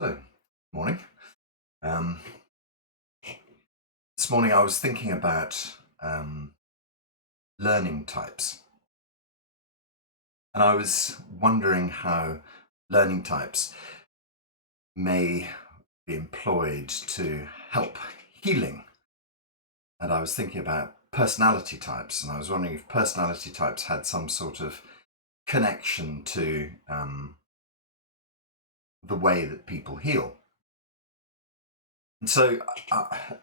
So, morning. Um, this morning I was thinking about learning types, and I was wondering how learning types may be employed to help healing. And I was thinking about personality types, and I was wondering if personality types had some sort of connection to the way that people heal. And so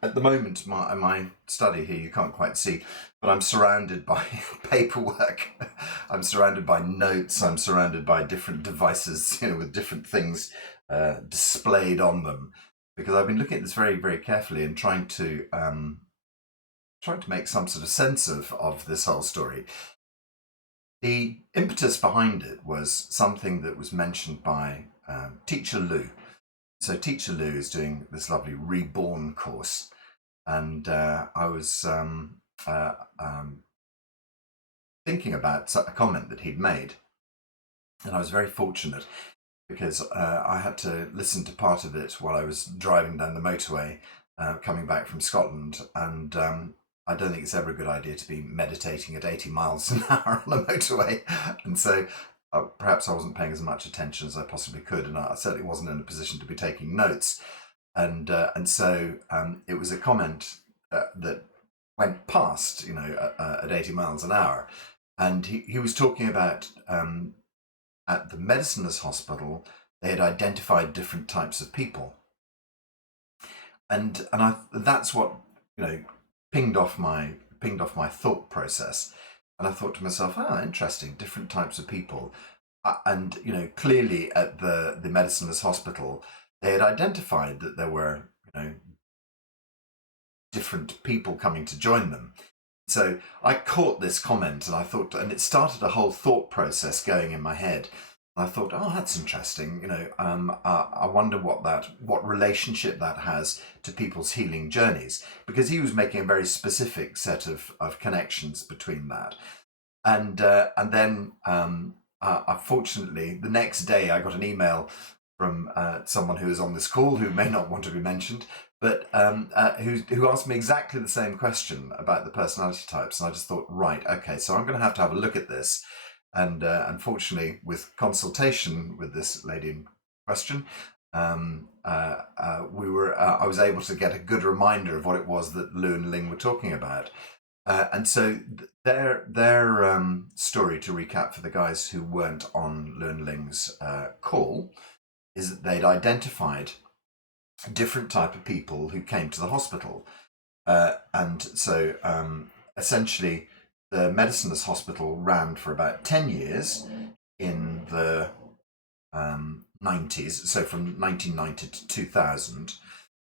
at the moment, my study here, you can't quite see, but I'm surrounded by paperwork. I'm surrounded by notes. I'm surrounded by different devices, with different things displayed on them, because I've been looking at this very, very carefully and trying to make some sort of sense of this whole story. The impetus behind it was something that was mentioned by Teacher Lou. So Teacher Lou is doing this lovely Reborn course, and I was thinking about a comment that he'd made, and I was very fortunate because I had to listen to part of it while I was driving down the motorway coming back from Scotland, and I don't think it's ever a good idea to be meditating at 80 miles an hour on a motorway, and so perhaps I wasn't paying as much attention as I possibly could, and I certainly wasn't in a position to be taking notes. And so it was a comment that went past, at 80 miles an hour. And he was talking about at the Medicines Hospital, they had identified different types of people. And that's what, pinged off my thought process. And I thought to myself, interesting, different types of people. And, clearly at the Medicines Hospital, they had identified that there were, different people coming to join them. So I caught this comment and I thought, and it started a whole thought process going in my head. And I thought, that's interesting. I wonder what relationship that has to people's healing journeys, because he was making a very specific set of connections between that. And then, unfortunately, the next day I got an email from someone who is on this call who may not want to be mentioned, but who asked me exactly the same question about the personality types. And I just thought, right, okay, so I'm going to have a look at this. And unfortunately, with consultation with this lady in question, I was able to get a good reminder of what it was that Lou and Ling were talking about. And so their story, to recap for the guys who weren't on Lou and Ling's call, is that they'd identified a different type of people who came to the hospital. And so essentially the Medicines Hospital ran for about 10 years in the 90s, so from 1990 to 2000.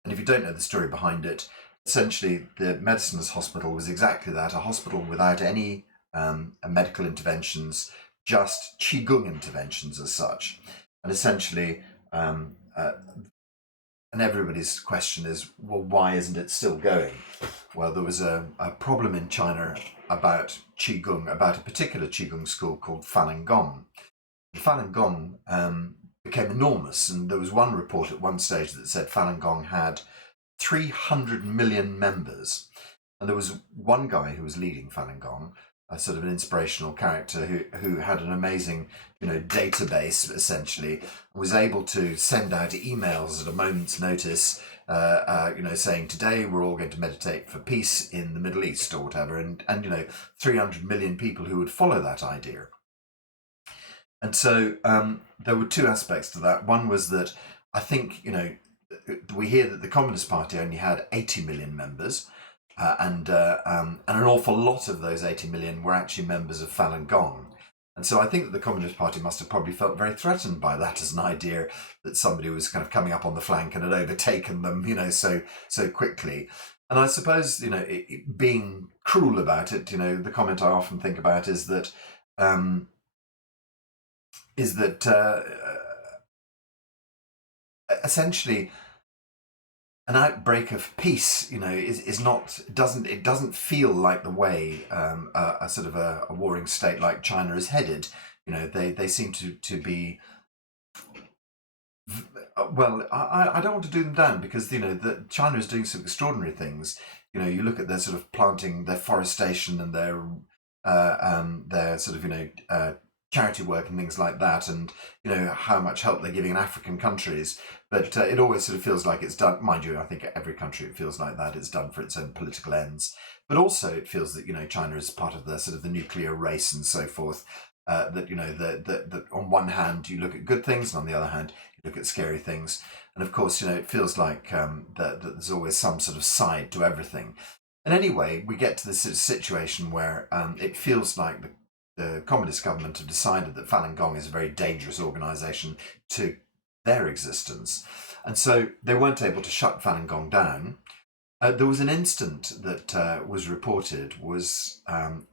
And if you don't know the story behind it, essentially the Medicines Hospital was exactly that, a hospital without any medical interventions, just Qigong interventions as such. And essentially, and everybody's question is, well, why isn't it still going? Well, there was a problem in China about Qigong, about a particular Qigong school called Falun Gong. Falun Gong became enormous, and there was one report at one stage that said Falun Gong had 300 million members. And there was one guy who was leading Falun Gong, a sort of an inspirational character who had an amazing, database, essentially, was able to send out emails at a moment's notice, saying, today we're all going to meditate for peace in the Middle East or whatever, and 300 million people who would follow that idea. And so there were two aspects to that. One was that I think, we hear that the Communist Party only had 80 million members, and an awful lot of those 80 million were actually members of Falun Gong. And so I think that the Communist Party must have probably felt very threatened by that as an idea, that somebody was kind of coming up on the flank and had overtaken them, so quickly. And I suppose, being cruel about it, the comment I often think about is that essentially an outbreak of peace, it doesn't feel like the way a sort of a warring state like China is headed. They seem to be well, I don't want to do them down because, China is doing some extraordinary things. You look at their sort of planting, their forestation, and their sort of, charity work and things like that, and how much help they're giving in African countries. But it always sort of feels like it's done. Mind you, I think every country it feels like that. It's done for its own political ends. But also, it feels that China is part of the sort of the nuclear race and so forth. That on one hand you look at good things, and on the other hand you look at scary things. And of course, it feels like that there's always some sort of side to everything. And anyway, we get to this sort of situation where it feels like the communist government have decided that Falun Gong is a very dangerous organisation to their existence. And so they weren't able to shut Falun Gong down. There was an incident that was reported was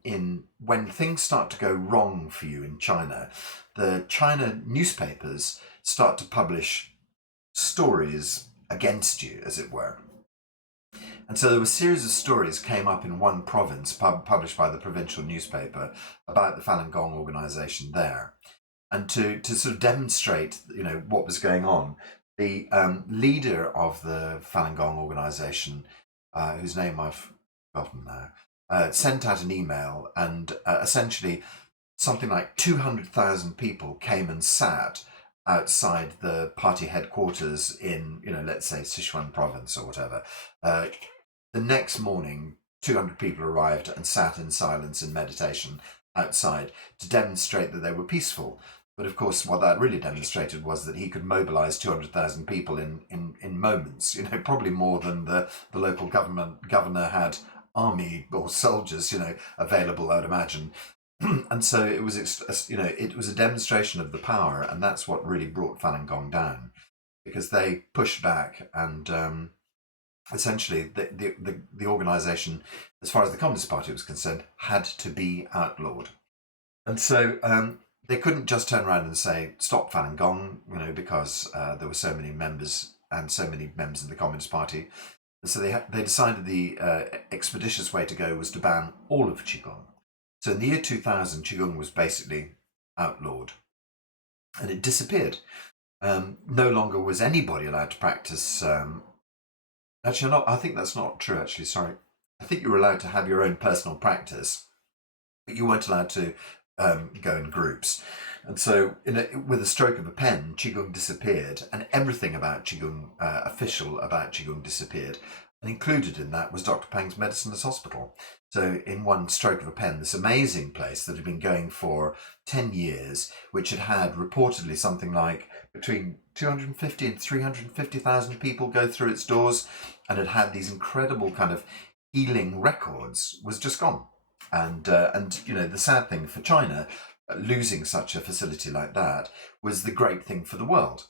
in when things start to go wrong for you in China, the China newspapers start to publish stories against you, as it were. And so there were a series of stories came up in one province, published by the provincial newspaper, about the Falun Gong organisation there. And to sort of demonstrate, what was going on, the leader of the Falun Gong organisation, whose name I've forgotten now, sent out an email, and essentially something like 200,000 people came and sat outside the party headquarters in, let's say Sichuan province or whatever. The next morning, 200 people arrived and sat in silence and meditation outside to demonstrate that they were peaceful. But of course, what that really demonstrated was that he could mobilise 200,000 people in moments, probably more than the local governor had army or soldiers, available, I would imagine. And so it was, it was a demonstration of the power, and that's what really brought Falun Gong down, because they pushed back, and essentially the organisation, as far as the Communist Party was concerned, had to be outlawed. And so they couldn't just turn around and say, stop Falun Gong, because there were so many members and so many members in the Communist Party. And so they decided the expeditious way to go was to ban all of Qigong. So in the year 2000, Qigong was basically outlawed, and it disappeared. No longer was anybody allowed to practice. Actually, I think that's not true, actually, sorry. I think you were allowed to have your own personal practice, but you weren't allowed to go in groups. And so with a stroke of a pen, Qigong disappeared, and everything about Qigong, official about Qigong, disappeared. And included in that was Dr. Pang's Medicine Hospital. So in one stroke of a pen, this amazing place that had been going for 10 years, which had reportedly something like between 250 and 350,000 people go through its doors, and had these incredible kind of healing records, was just gone. And the sad thing for China, losing such a facility like that, was the great thing for the world,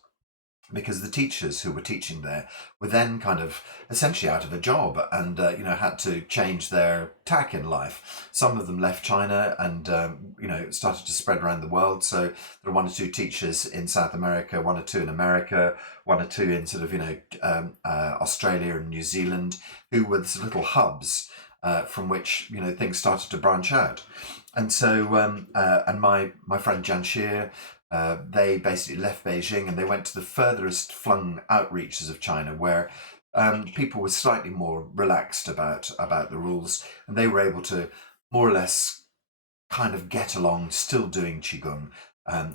because the teachers who were teaching there were then kind of essentially out of a job, and had to change their tack in life. Some of them left China and started to spread around the world. So there are one or two teachers in South America, one or two in America, one or two in sort of Australia and New Zealand, who were these little hubs from which things started to branch out. And so and my friend Jan Xie, they basically left Beijing and they went to the furthest flung outreaches of China, where people were slightly more relaxed about the rules, and they were able to more or less kind of get along, still doing Qigong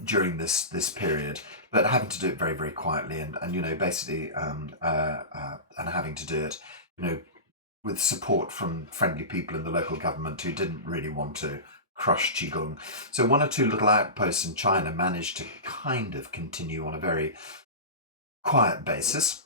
during this period, but having to do it very, very quietly, and basically and having to do it with support from friendly people in the local government who didn't really want to crush Qigong. So one or two little outposts in China managed to kind of continue on a very quiet basis.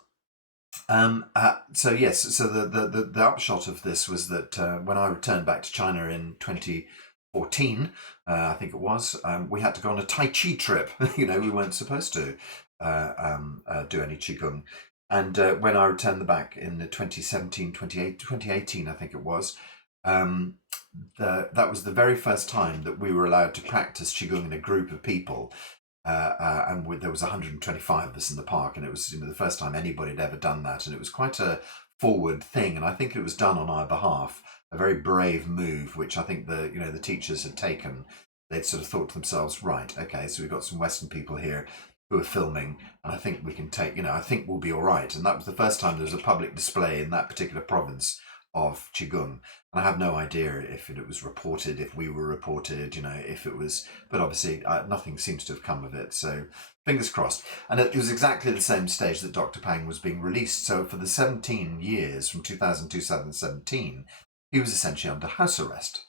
So the upshot of this was that when I returned back to China in 2014, I think it was, we had to go on a Tai Chi trip. We weren't supposed to do any Qigong. And when I returned back in 2018, I think it was, that was the very first time that we were allowed to practice Qigong in a group of people. And there was 125 of us in the park, and it was the first time anybody had ever done that. And it was quite a forward thing. And I think it was done on our behalf, a very brave move, which I think the teachers had taken. They'd sort of thought to themselves, right, okay, so we've got some Western people here. who are filming, and I think we can take, I think we'll be all right. And that was the first time there was a public display in that particular province of Qigong. And I have no idea if it was reported, if we were reported, if it was, but obviously nothing seems to have come of it. So fingers crossed. And it was exactly the same stage that Dr. Pang was being released. So for the 17 years, from 2000 to 2017, he was essentially under house arrest.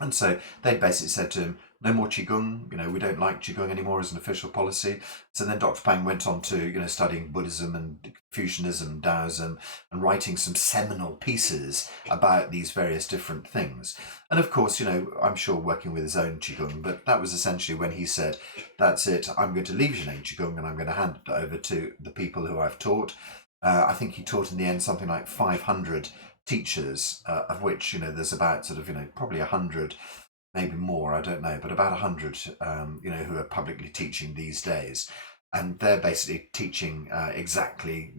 And so they basically said to him, no more Qigong, we don't like Qigong anymore as an official policy. So then Dr. Pang went on to, studying Buddhism and Confucianism, Taoism, and writing some seminal pieces about these various different things. And of course, I'm sure working with his own Qigong, but that was essentially when he said, that's it, I'm going to leave Zhenyang Qigong and I'm going to hand it over to the people who I've taught. I think he taught in the end something like 500 teachers, of which there's about sort of probably 100, maybe more, I don't know, but about 100 who are publicly teaching these days, and they're basically teaching exactly,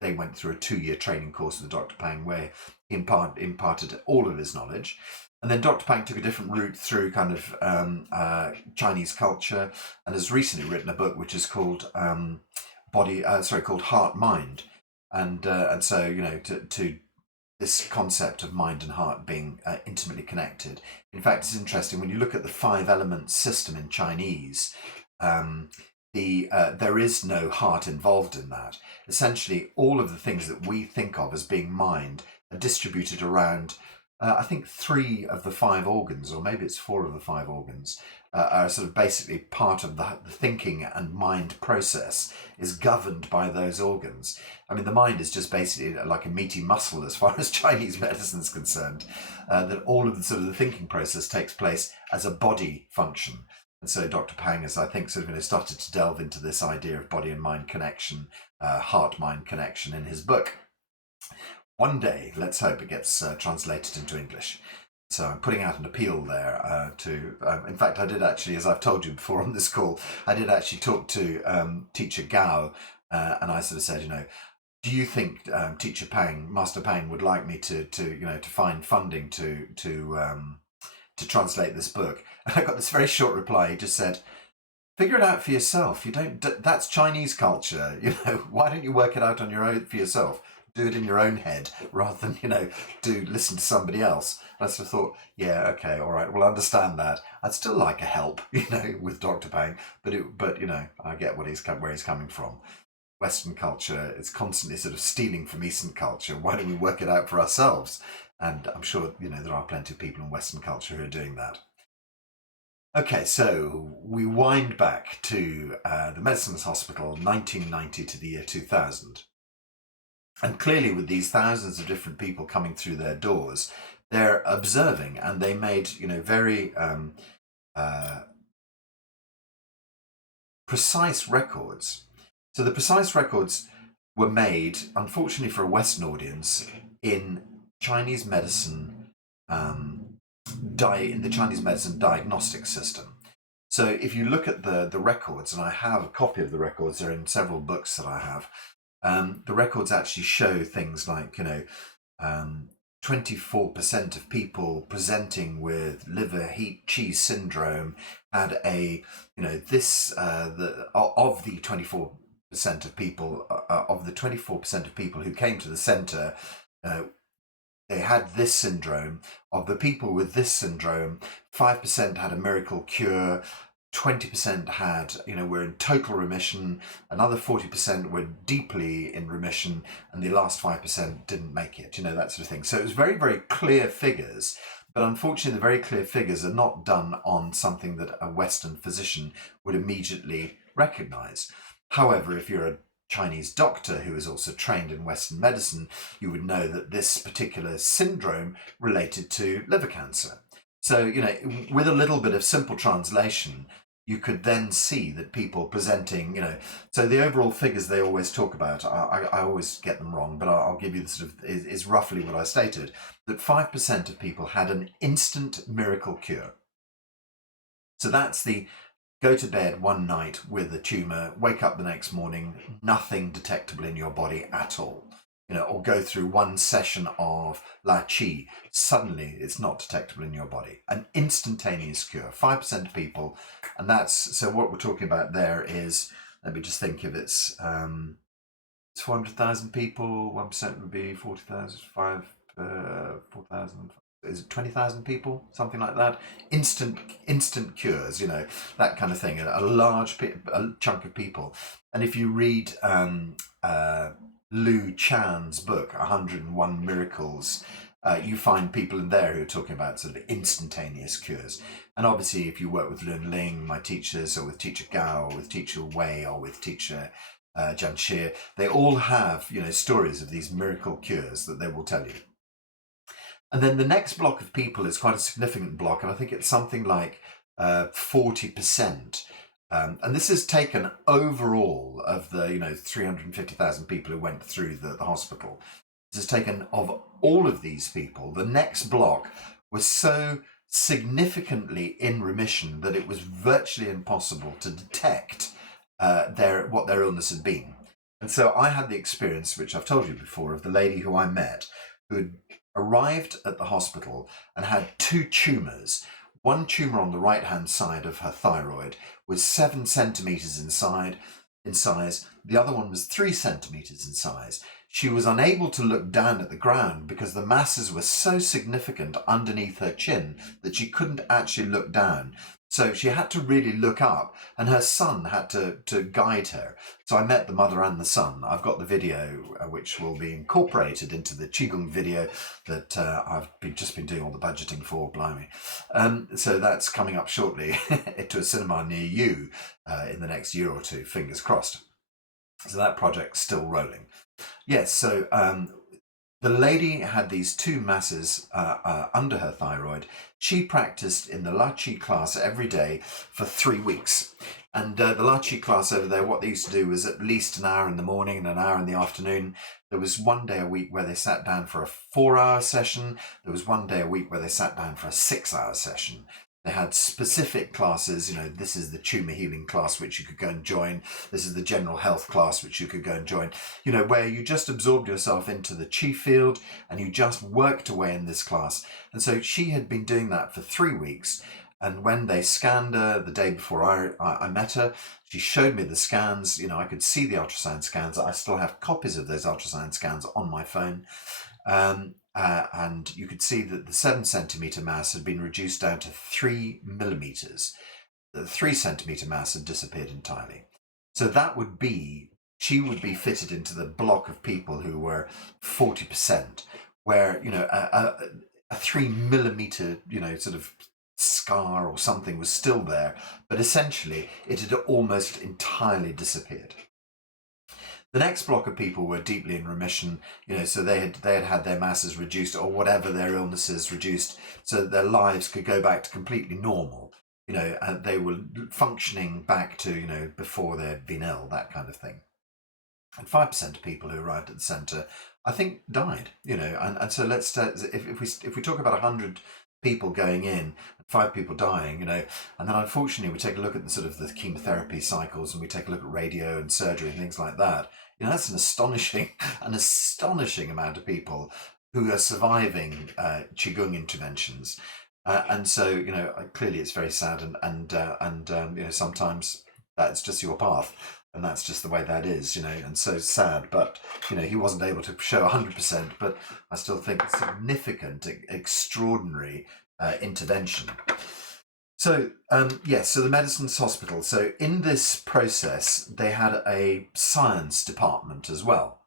they went through a 2-year training course with Dr. Pang where he imparted all of his knowledge. And then Dr. Pang took a different route through kind of Chinese culture, and has recently written a book which is called called Heart Mind, and so to this concept of mind and heart being intimately connected. In fact, it's interesting when you look at the 5-element system in Chinese. There is no heart involved in that. Essentially, all of the things that we think of as being mind are distributed around, I think 3 of the 5 organs, or maybe it's 4 of the 5 organs, are sort of basically part of the thinking and mind process is governed by those organs. I mean, the mind is just basically like a meaty muscle as far as Chinese medicine is concerned, that all of the sort of the thinking process takes place as a body function. And so Dr. Pang has, I think, sort of started to delve into this idea of body and mind connection, heart-mind connection in his book. One day, let's hope it gets translated into English. So I'm putting out an appeal there in fact, I did actually, as I've told you before on this call, I did actually talk to Teacher Gao, and I sort of said, do you think Teacher Pang, Master Pang, would like me to find funding to translate this book? And I got this very short reply. He just said, figure it out for yourself. That's Chinese culture. Why don't you work it out on your own for yourself? Do it in your own head rather than, listen to somebody else. And I sort of thought, yeah, okay, all right, well, I understand that. I'd still like a help, with Dr. Pang, but I get where he's coming from. Western culture is constantly sort of stealing from Eastern culture. Why don't we work it out for ourselves? And I'm sure, there are plenty of people in Western culture who are doing that. Okay, so we wind back to the Medicines Hospital, 1990 to the year 2000. And clearly with these thousands of different people coming through their doors, they're observing, and they made, very precise records. So the precise records were made, unfortunately for a Western audience, in Chinese medicine, in the Chinese medicine diagnostic system. So if you look at the records, and I have a copy of the records, they're in several books that I have, the records actually show things like, 24% of people presenting with liver heat cheese syndrome had of the 24% of people, who came to the centre, they had this syndrome. Of the people with this syndrome, 5% had a miracle cure, 20% had, were in total remission, another 40% were deeply in remission, and the last 5% didn't make it, that sort of thing. So it was very, very clear figures, but unfortunately the very clear figures are not done on something that a Western physician would immediately recognise. However, if you're a Chinese doctor who is also trained in Western medicine, you would know that this particular syndrome related to liver cancer. So, with a little bit of simple translation, you could then see that people presenting, so the overall figures they always talk about, I always get them wrong, but I'll give you the sort of, is roughly what I stated, that 5% of people had an instant miracle cure. So that's the go to bed one night with a tumour, wake up the next morning, nothing detectable in your body at all. Or go through one session of La Chi, suddenly it's not detectable in your body. An instantaneous cure, 5% of people. And so what we're talking about there is let me just think, if it's 400,000 people, 1% would be 40,000, 4,000, is it 20,000 people, something like that? Instant cures, that kind of thing. A large chunk of people. And if you read Lu Chan's book, 101 Miracles, you find people in there who are talking about sort of instantaneous cures. And obviously, if you work with Lun Ling, my teachers, or with teacher Gao, or with teacher Wei, or with teacher Jian Xie, they all have, stories of these miracle cures that they will tell you. And then the next block of people is quite a significant block, and I think it's something like 40%. And this is taken overall of the 350,000 people who went through the hospital. This is taken of all of these people. The next block was so significantly in remission that it was virtually impossible to detect what their illness had been. And so I had the experience, which I've told you before, of the lady who I met, who had arrived at the hospital and had 2 tumours. One tumour on the right-hand side of her thyroid was 7 centimetres in size. The other one was 3 centimetres in size. She was unable to look down at the ground because the masses were so significant underneath her chin that she couldn't actually look down. So she had to really look up, and her son had to guide her. So I met the mother and the son. I've got the video, which will be incorporated into the Qigong video that I've just been doing all the budgeting for, blimey. So that's coming up shortly to a cinema near you in the next year or two, fingers crossed. So that project's still rolling. Yes, so the lady had these 2 masses under her thyroid. She practiced in the La Qi class every day for 3 weeks. And the La Qi class over there, what they used to do was at least an hour in the morning and an hour in the afternoon. There was 1 day a week where they sat down for a 4-hour session. There was 1 day a week where they sat down for a 6-hour session. They had specific classes, this is the tumour healing class, which you could go and join. This is the general health class, which you could go and join, where you just absorbed yourself into the Qi field and you just worked away in this class. And so she had been doing that for 3 weeks. And when they scanned her the day before I met her, she showed me the scans. I could see the ultrasound scans. I still have copies of those ultrasound scans on my phone. And you could see that the 7 centimetre mass had been reduced down to 3 millimetres. The 3 centimetre mass had disappeared entirely. So she would be fitted into the block of people who were 40%, where, a 3 millimetre, sort of scar or something was still there, but essentially it had almost entirely disappeared. The next block of people were deeply in remission, so they had had their masses reduced or whatever their illnesses reduced, so that their lives could go back to completely normal, and they were functioning back to, before they'd been ill, that kind of thing. And 5% of people who arrived at the centre, I think, died, and so let's, if we talk about 100 people going in, 5 people dying, and then unfortunately we take a look at the sort of the chemotherapy cycles, and we take a look at radio and surgery and things like that. That's an astonishing amount of people who are surviving Qigong interventions, and so clearly it's very sad, and sometimes that's just your path. And that's just the way that is, and so sad. But, he wasn't able to show 100%, but I still think a significant, extraordinary intervention. So, so the Medicines Hospital. So in this process, they had a science department as well.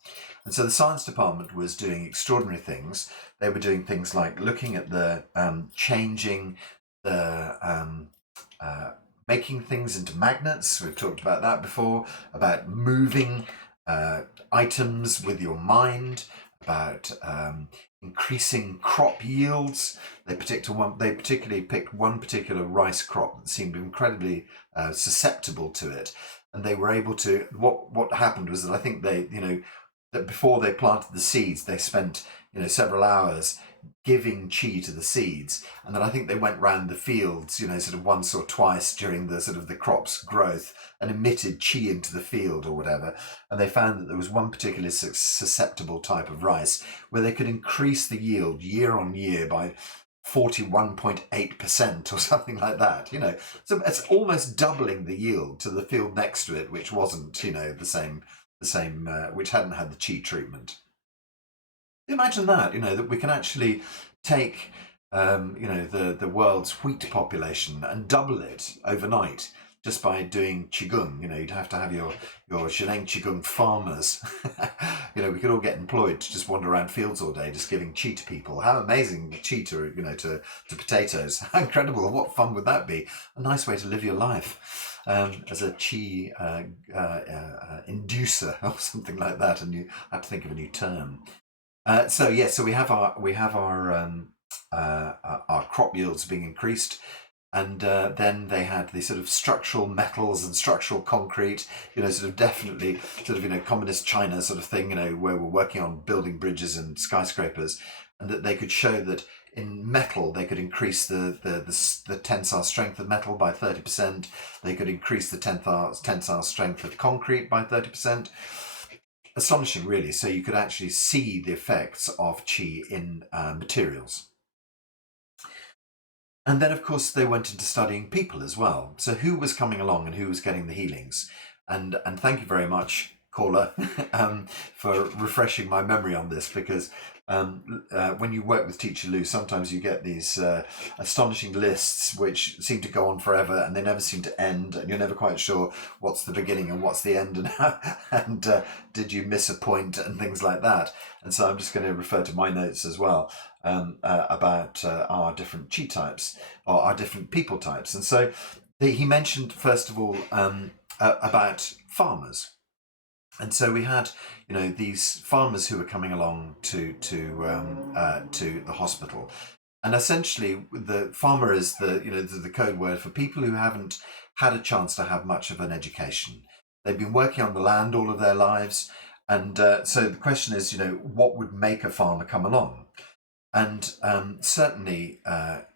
And so the science department was doing extraordinary things. They were doing things like looking at the changing the making things into magnets. We've talked about that before, about moving items with your mind, about increasing crop yields. They particularly picked one particular rice crop that seemed incredibly susceptible to it. And they were able to, what happened was that I think they, that before they planted the seeds, they spent, several hours giving qi to the seeds, and then I think they went round the fields, sort of once or twice during the sort of the crop's growth, and emitted qi into the field or whatever, and they found that there was one particularly susceptible type of rice where they could increase the yield year on year by 41.8% or something like that. So it's almost doubling the yield to the field next to it, which wasn't, the same, which hadn't had the Qi treatment. Imagine that, that we can actually take, the world's wheat population and double it overnight just by doing qigong. You'd have to have your Zhejiang qigong farmers. We could all get employed to just wander around fields all day, just giving qi to people. How amazing qi to potatoes! How incredible! What fun would that be? A nice way to live your life. As a qi inducer or something like that, and you have to think of a new term. So we have our crop yields being increased, and then they had the sort of structural metals and structural concrete, sort of definitely sort of communist China sort of thing, where we're working on building bridges and skyscrapers, and that they could show that in metal they could increase the tensile strength of metal by 30%. They could increase the tensile strength of concrete by 30%. Astonishing, really. So you could actually see the effects of qi in materials. And then, of course, they went into studying people as well. So who was coming along and who was getting the healings? And thank you very much, caller, for refreshing my memory on this, because when you work with Teacher Lou, sometimes you get these astonishing lists which seem to go on forever, and they never seem to end, and you're never quite sure what's the beginning and what's the end, and did you miss a point and things like that. And so I'm just going to refer to my notes as well about our different qi types, or our different people types. And so he mentioned, first of all, about farmers. And so we had, these farmers who were coming along to the hospital, and essentially the farmer is the code word for people who haven't had a chance to have much of an education. They've been working on the land all of their lives, and so the question is, what would make a farmer come along? And certainly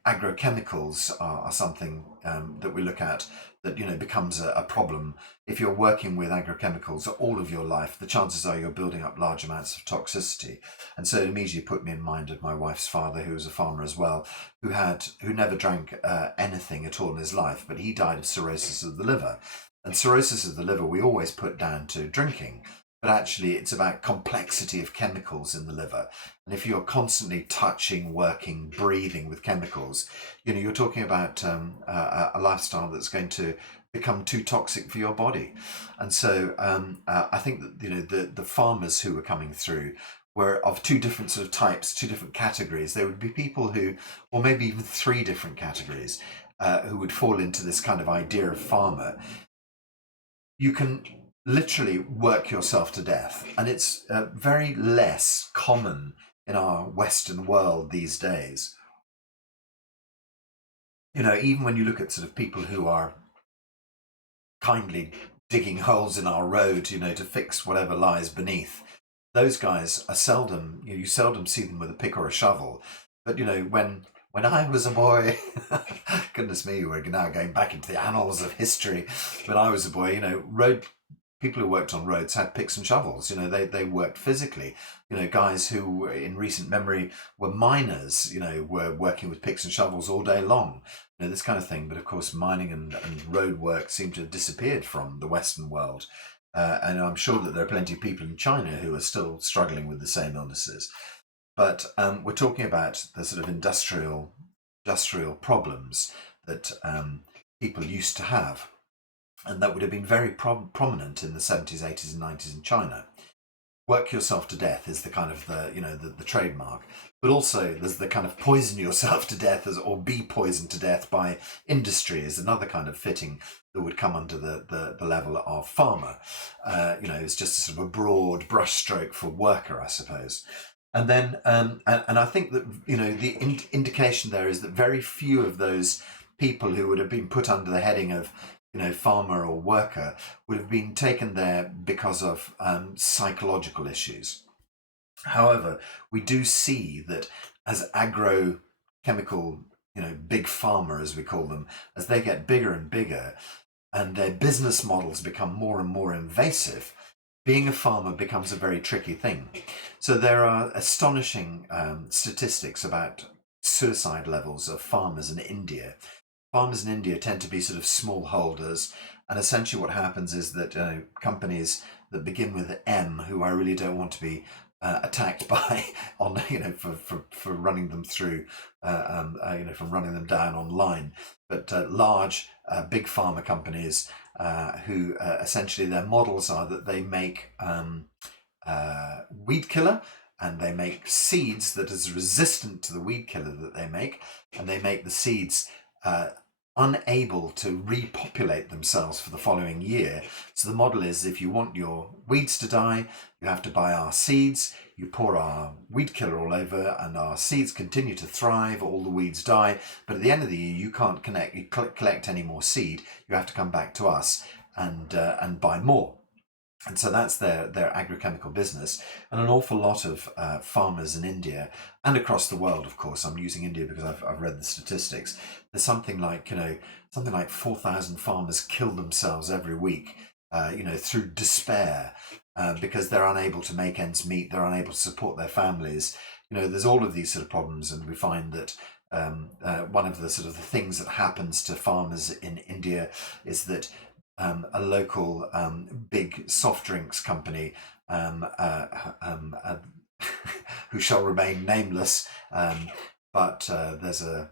agrochemicals are something that we look at that becomes a problem. If you're working with agrochemicals all of your life, the chances are you're building up large amounts of toxicity. And so it immediately put me in mind of my wife's father, who was a farmer as well, who never drank anything at all in his life, but he died of cirrhosis of the liver. And cirrhosis of the liver we always put down to drinking, but actually it's about complexity of chemicals in the liver. And if you're constantly touching, working, breathing with chemicals, you're talking about a lifestyle that's going to become too toxic for your body. And so I think that the farmers who were coming through were of two different sort of types, two different categories. There would be people who, or maybe even three different categories, who would fall into this kind of idea of farmer. You can literally work yourself to death, and it's very less common in our Western world these days. Even when you look at sort of people who are kindly digging holes in our road, to fix whatever lies beneath, those guys are seldom, you seldom see them with a pick or a shovel. But when I was a boy, goodness me, we're now going back into the annals of history. When I was a boy, people who worked on roads had picks and shovels. They worked physically. Guys who in recent memory were miners, were working with picks and shovels all day long. This kind of thing. But of course, mining and road work seem to have disappeared from the Western world. And I'm sure that there are plenty of people in China who are still struggling with the same illnesses. But we're talking about the sort of industrial problems that people used to have. And that would have been very prominent in the 70s, 80s and 90s in China. Work yourself to death is the kind of the trademark. But also there's the kind of poison yourself to death or be poisoned to death by industry is another kind of fitting that would come under the level of farmer. It's just a sort of a broad brushstroke for worker, I suppose. And then, and I think that, the indication there is that very few of those people who would have been put under the heading of, farmer or worker would have been taken there because of psychological issues. However, we do see that as agrochemical, big pharma, as we call them, as they get bigger and bigger and their business models become more and more invasive, being a farmer becomes a very tricky thing. So there are astonishing statistics about suicide levels of farmers in India. Farmers in India tend to be sort of smallholders, and essentially what happens is that companies that begin with M, who I really don't want to be attacked by on for running them through from running them down online, but large big pharma companies who essentially their models are that they make weed killer, and they make seeds that is resistant to the weed killer that they make, and they make the seeds unable to repopulate themselves for the following year. So the model is, if you want your weeds to die, you have to buy our seeds, you pour our weed killer all over, and our seeds continue to thrive, all the weeds die, but at the end of the year you can't collect any more seed, you have to come back to us and buy more. And so that's their agrochemical business. And an awful lot of farmers in India and across the world, of course, I'm using India because I've read the statistics. There's something like 4,000 farmers kill themselves every week, through despair, because they're unable to make ends meet, they're unable to support their families. There's all of these sort of problems, and we find that one of the sort of the things that happens to farmers in India is that a local big soft drinks company, who shall remain nameless, but there's a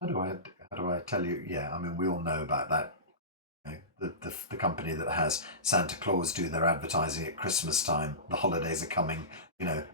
how do I tell you? Yeah, I mean we all know about that. The company that has Santa Claus do their advertising at Christmas time. The holidays are coming.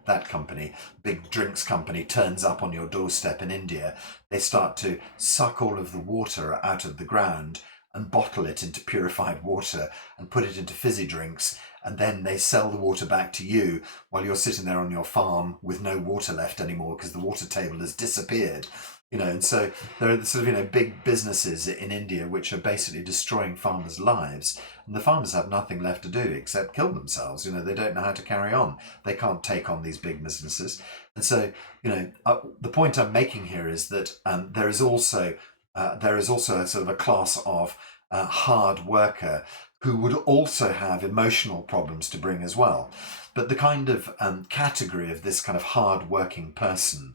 That company, big drinks company, turns up on your doorstep in India. They start to suck all of the water out of the ground and bottle it into purified water and put it into fizzy drinks, and then they sell the water back to you while you're sitting there on your farm with no water left anymore because the water table has disappeared. And so there are the sort of big businesses in India which are basically destroying farmers' lives, and the farmers have nothing left to do except kill themselves. They don't know how to carry on. They can't take on these big businesses, and so the point I'm making here is that there is also a sort of a class of hard worker who would also have emotional problems to bring as well. But the kind of category of this kind of hard working person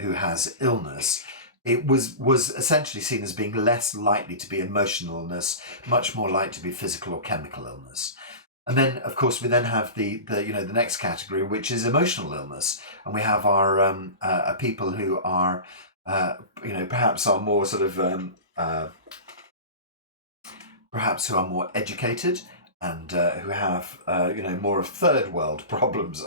who has illness, it was essentially seen as being less likely to be emotional illness, much more likely to be physical or chemical illness. And then, of course, we then have the next category, which is emotional illness, and we have our people who are perhaps are more sort of perhaps who are more educated and who have more of first world problems,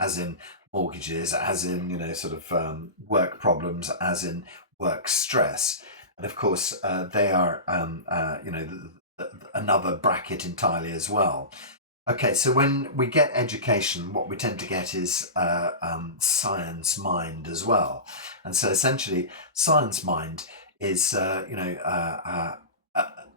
as in mortgages, as in work problems, as in work stress, and of course they are another bracket entirely as well. Okay, so when we get education, what we tend to get is science mind as well. And so essentially, science mind is,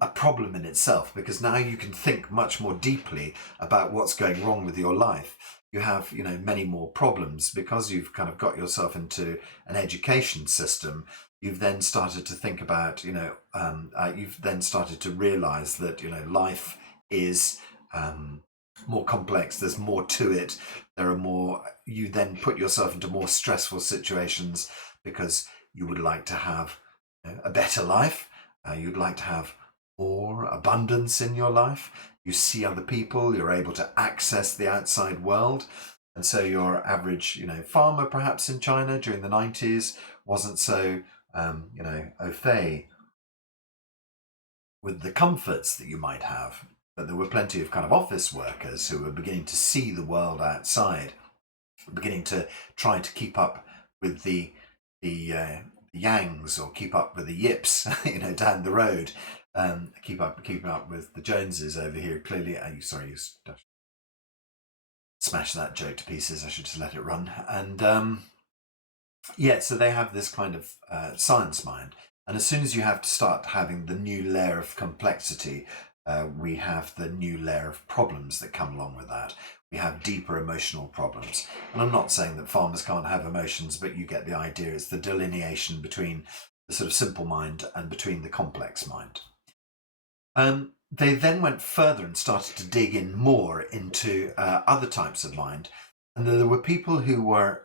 a problem in itself, because now you can think much more deeply about what's going wrong with your life. You have, many more problems because you've kind of got yourself into an education system. You've then started to think about, you've then started to realize that, life is more complex, there's more to it, you then put yourself into more stressful situations because you would like to have a better life, you'd like to have more abundance in your life, you see other people, you're able to access the outside world, and so your average farmer perhaps in China during the 90s wasn't so au fait with the comforts that you might have. But there were plenty of kind of office workers who were beginning to see the world outside, beginning to try to keep up with the Yangs or keep up with the Yips, down the road, keeping up with the Joneses over here. Clearly, you smash that joke to pieces. I should just let it run. And so they have this kind of science mind, and as soon as you have to start having the new layer of complexity, we have the new layer of problems that come along with that. We have deeper emotional problems. And I'm not saying that farmers can't have emotions, but you get the idea. It's the delineation between the sort of simple mind and between the complex mind. They then went further and started to dig in more into other types of mind. And there were people who were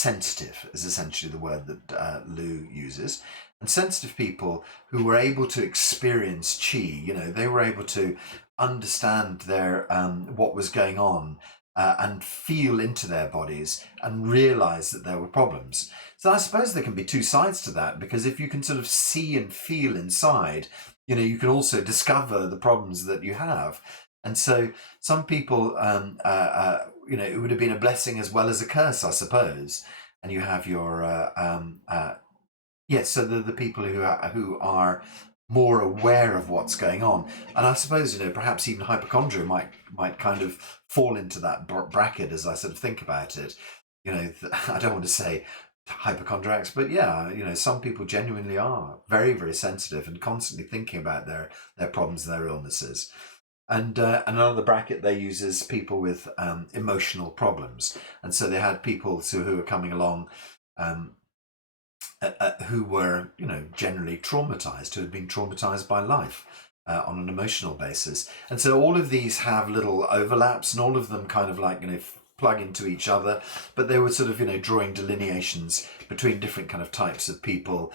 sensitive is essentially the word that Lou uses. And sensitive people who were able to experience chi, they were able to understand their what was going on and feel into their bodies and realize that there were problems. So I suppose there can be two sides to that, because if you can sort of see and feel inside, you can also discover the problems that you have. And so some people, it would have been a blessing as well as a curse, I suppose. And you have your, so the people who are more aware of what's going on. And I suppose, perhaps even hypochondria might kind of fall into that bracket as I sort of think about it. I don't want to say hypochondriacs, but some people genuinely are very, very sensitive and constantly thinking about their problems, their illnesses. And another bracket they use is people with emotional problems. And so they had people who were coming along who were, generally traumatized, who had been traumatized by life on an emotional basis. And so all of these have little overlaps, and all of them kind of like, plug into each other, but they were sort of, drawing delineations between different kind of types of people.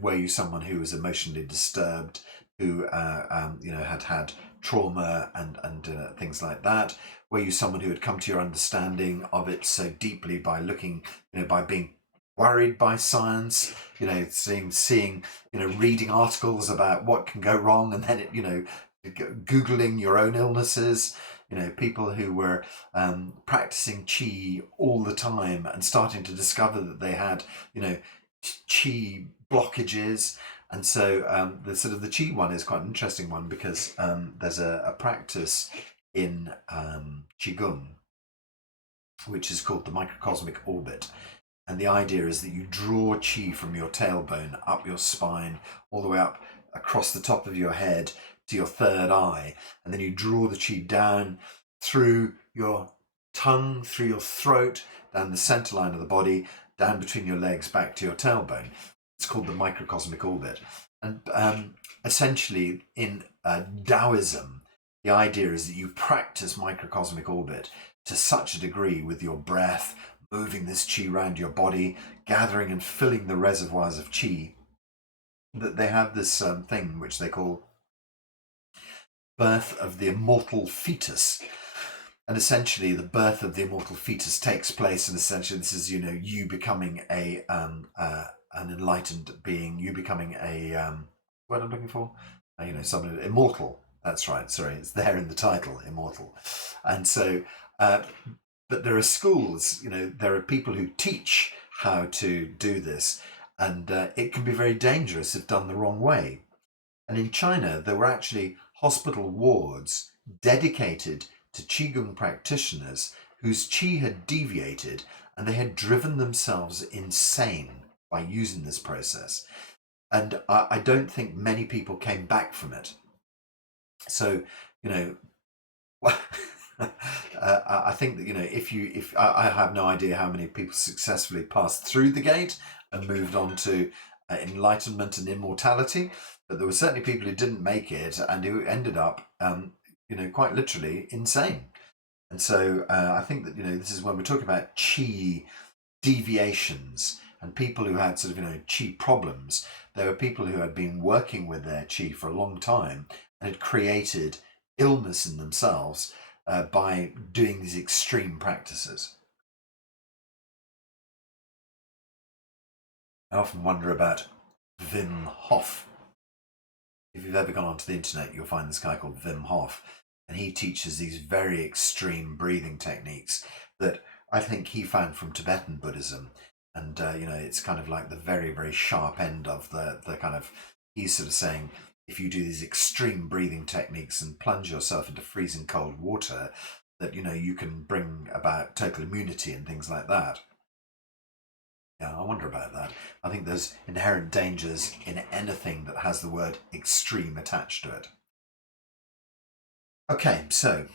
Were you someone who was emotionally disturbed, who, had trauma and things like that? Were you someone who had come to your understanding of it so deeply by looking, by being worried by science, seeing, reading articles about what can go wrong, and then Googling your own illnesses, people who were practicing chi all the time and starting to discover that they had, chi blockages. And so the sort of the chi one is quite an interesting one, because there's a practice in Qigong which is called the microcosmic orbit. And the idea is that you draw chi from your tailbone up your spine, all the way up across the top of your head to your third eye. And then you draw the chi down through your tongue, through your throat, down the center line of the body, down between your legs, back to your tailbone. It's called the microcosmic orbit. And essentially in Taoism, the idea is that you practice microcosmic orbit to such a degree with your breath, moving this chi around your body, gathering and filling the reservoirs of chi, that they have this thing which they call birth of the immortal fetus. And essentially the birth of the immortal fetus takes place, and essentially this is, you becoming an enlightened being, you becoming what I'm looking for? Someone immortal. That's right. Sorry, it's there in the title, immortal. And so, but there are schools, there are people who teach how to do this, and it can be very dangerous if done the wrong way. And in China, there were actually hospital wards dedicated to Qigong practitioners whose Qi had deviated and they had driven themselves insane by using this process. And I don't think many people came back from it. So, I think that, if I have no idea how many people successfully passed through the gate and moved on to enlightenment and immortality, but there were certainly people who didn't make it and who ended up, quite literally insane. And so I think that, this is when we're talking about chi deviations and people who had sort of, chi problems. There were people who had been working with their chi for a long time and had created illness in themselves by doing these extreme practices. I often wonder about Wim Hof. If you've ever gone onto the internet, you'll find this guy called Wim Hof, and he teaches these very extreme breathing techniques that I think he found from Tibetan Buddhism. And, it's kind of like the very, very sharp end of the kind of, he's sort of saying, if you do these extreme breathing techniques and plunge yourself into freezing cold water, that, you can bring about total immunity and things like that. Yeah, I wonder about that. I think there's inherent dangers in anything that has the word extreme attached to it. Okay, so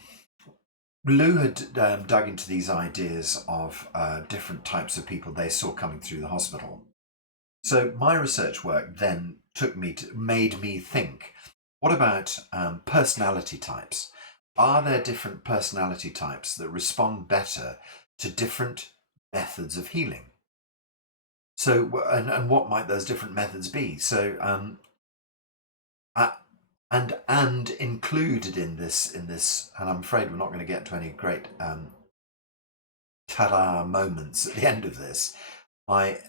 Lou had dug into these ideas of different types of people they saw coming through the hospital. So my research work then made me think, what about personality types? Are there different personality types that respond better to different methods of healing? So, and what might those different methods be? So, and included in this, and I'm afraid we're not going to get to any great ta-da moments at the end of this. My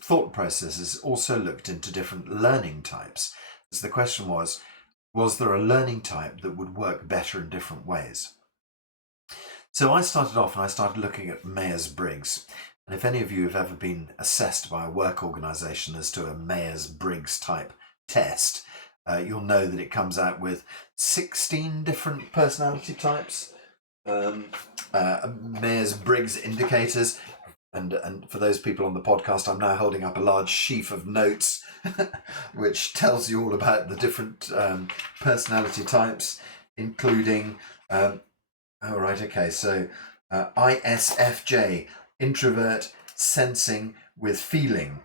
thought processes also looked into different learning types. So the question was there a learning type that would work better in different ways? So I started off and I started looking at Meyers-Briggs. And if any of you have ever been assessed by a work organisation as to a Meyers-Briggs type test, you'll know that it comes out with 16 different personality types, Meyers-Briggs indicators. And for those people on the podcast, I'm now holding up a large sheaf of notes which tells you all about the different personality types, including ISFJ, introvert, sensing with feeling.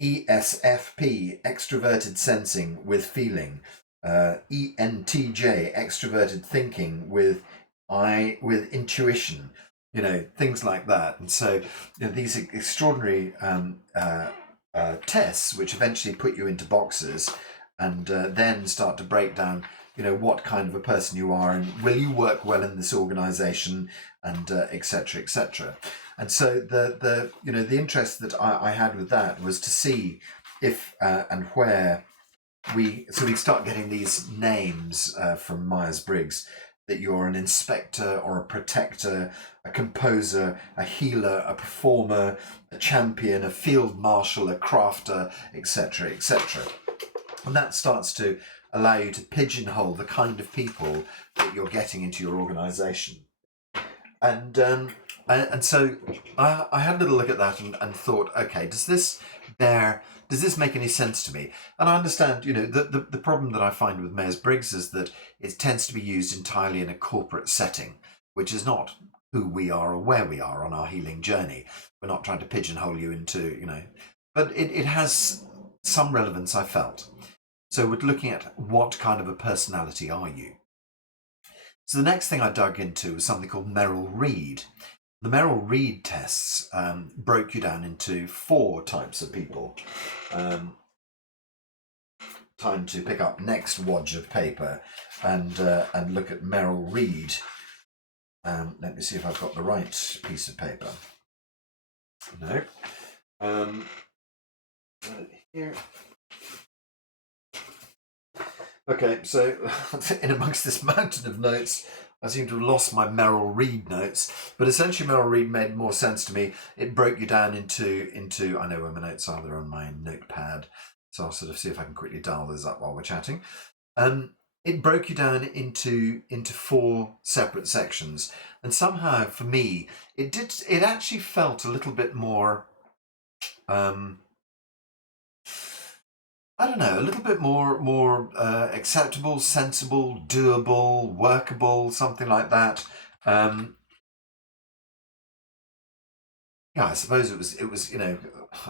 ESFP, extroverted sensing with feeling. ENTJ, extroverted thinking with intuition. Things like that. And so these extraordinary tests, which eventually put you into boxes, and then start to break down what kind of a person you are, and will you work well in this organization, and etc., etc. And so the interest that I had with that was to see if and where we start getting these names from Myers-Briggs, that you're an inspector or a protector, a composer, a healer, a performer, a champion, a field marshal, a crafter, etc., etc. And that starts to allow you to pigeonhole the kind of people that you're getting into your organisation. And so I had a little look at that and thought, okay, does this make any sense to me? And I understand, the problem that I find with Myers-Briggs is that it tends to be used entirely in a corporate setting, which is not who we are or where we are on our healing journey. We're not trying to pigeonhole you into, but it has some relevance, I felt. So we're looking at what kind of a personality are you? So the next thing I dug into was something called merril-reid. The merril-reid tests broke you down into 4 types of people. Time to pick up next wodge of paper and look at merril-reid. Let me see if I've got the right piece of paper. No. Here. Okay, so in amongst this mountain of notes, I seem to have lost my merril-reid notes, but essentially merril-reid made more sense to me. It broke you down into I know where my notes are, they're on my notepad, so I'll sort of see if I can quickly dial those up while we're chatting. It broke you down into 4 separate sections, and somehow for me it actually felt a little bit more I don't know, a little bit more acceptable, sensible, doable, workable, something like that. Yeah, I suppose it was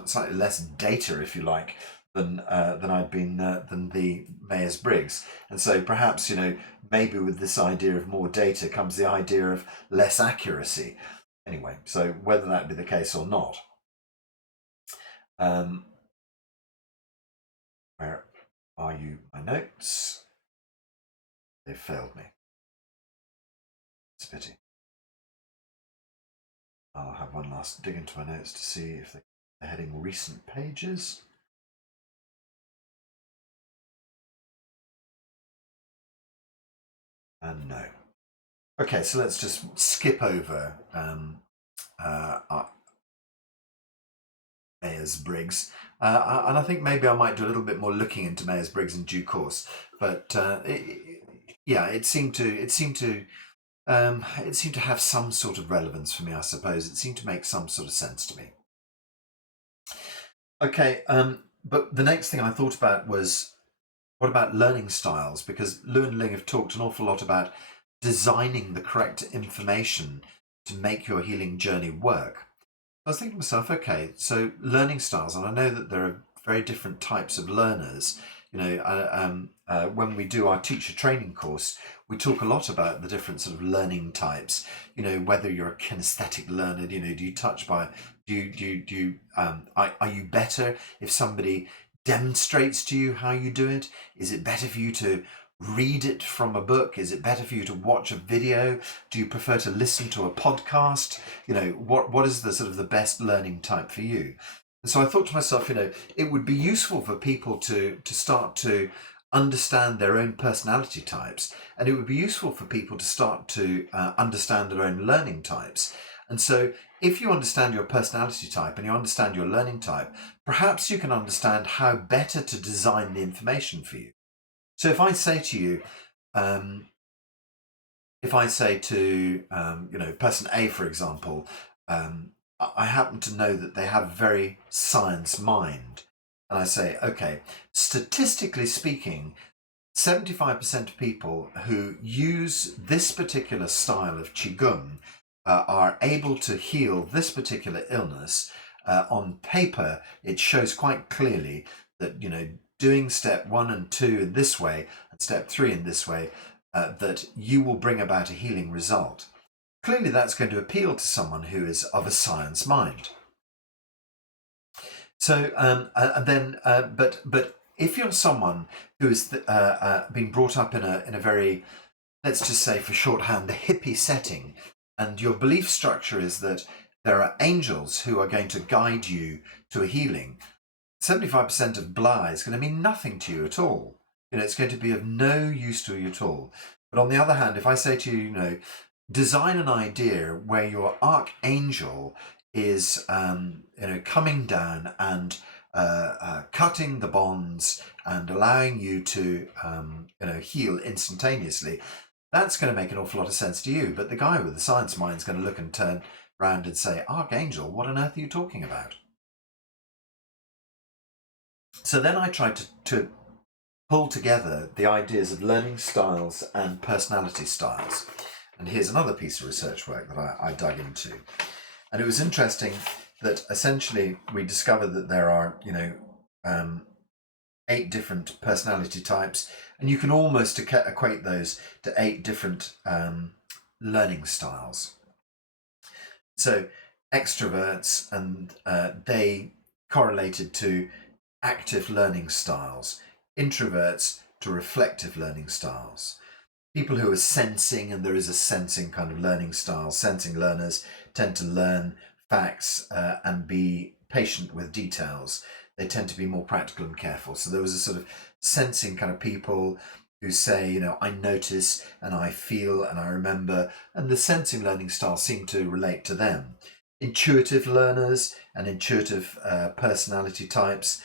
slightly less data, if you like, than I'd been than the Myers-Briggs, and so perhaps maybe with this idea of more data comes the idea of less accuracy. Anyway, so whether that be the case or not. Where are you, my notes? They've failed me. It's a pity. I'll have one last dig into my notes to see if they're heading recent pages. And no. Okay, so let's just skip over Myers-Briggs. And I think maybe I might do a little bit more looking into Myers-Briggs in due course. But it seemed to have some sort of relevance for me, I suppose. It seemed to make some sort of sense to me. Okay, but the next thing I thought about was, what about learning styles? Because Lu and Ling have talked an awful lot about designing the correct information to make your healing journey work. I was thinking to myself, okay, so learning styles, and I know that there are very different types of learners. When we do our teacher training course, we talk a lot about the different sort of learning types. Whether you're a kinesthetic learner, do you touch by, are you better if somebody demonstrates to you how you do it? Is it better for you to read it from a book? Is it better for you to watch a video? Do you prefer to listen to a podcast? What is the sort of the best learning type for you? And so I thought to myself, it would be useful for people to start to understand their own personality types, and it would be useful for people to start to understand their own learning types. And so if you understand your personality type and you understand your learning type, perhaps you can understand how better to design the information for you. So if I say to you, person A, for example, I happen to know that they have a very science mind. And I say, okay, statistically speaking, 75% of people who use this particular style of Qigong are able to heal this particular illness. On paper, it shows quite clearly that, doing step 1 and 2 in this way and step 3 in this way, that you will bring about a healing result. Clearly, that's going to appeal to someone who is of a science mind. So, but if you're someone who has been brought up in a very, let's just say for shorthand, the hippie setting, and your belief structure is that there are angels who are going to guide you to a healing, 75% of blah is going to mean nothing to you at all. It's going to be of no use to you at all. But on the other hand, if I say to you, design an idea where your archangel is, coming down and cutting the bonds and allowing you to, heal instantaneously, that's going to make an awful lot of sense to you. But the guy with the science mind is going to look and turn around and say, Archangel, what on earth are you talking about? So then I tried to pull together the ideas of learning styles and personality styles. And here's another piece of research work that I dug into. And it was interesting that essentially we discovered that there are, 8 different personality types, and you can almost equate those to 8 different learning styles. So extroverts, and they correlated to active learning styles, introverts to reflective learning styles. People who are sensing, and there is a sensing kind of learning style, sensing learners tend to learn facts and be patient with details. They tend to be more practical and careful. So there was a sort of sensing kind of people who say, I notice and I feel and I remember, and the sensing learning style seemed to relate to them. Intuitive learners and intuitive personality types,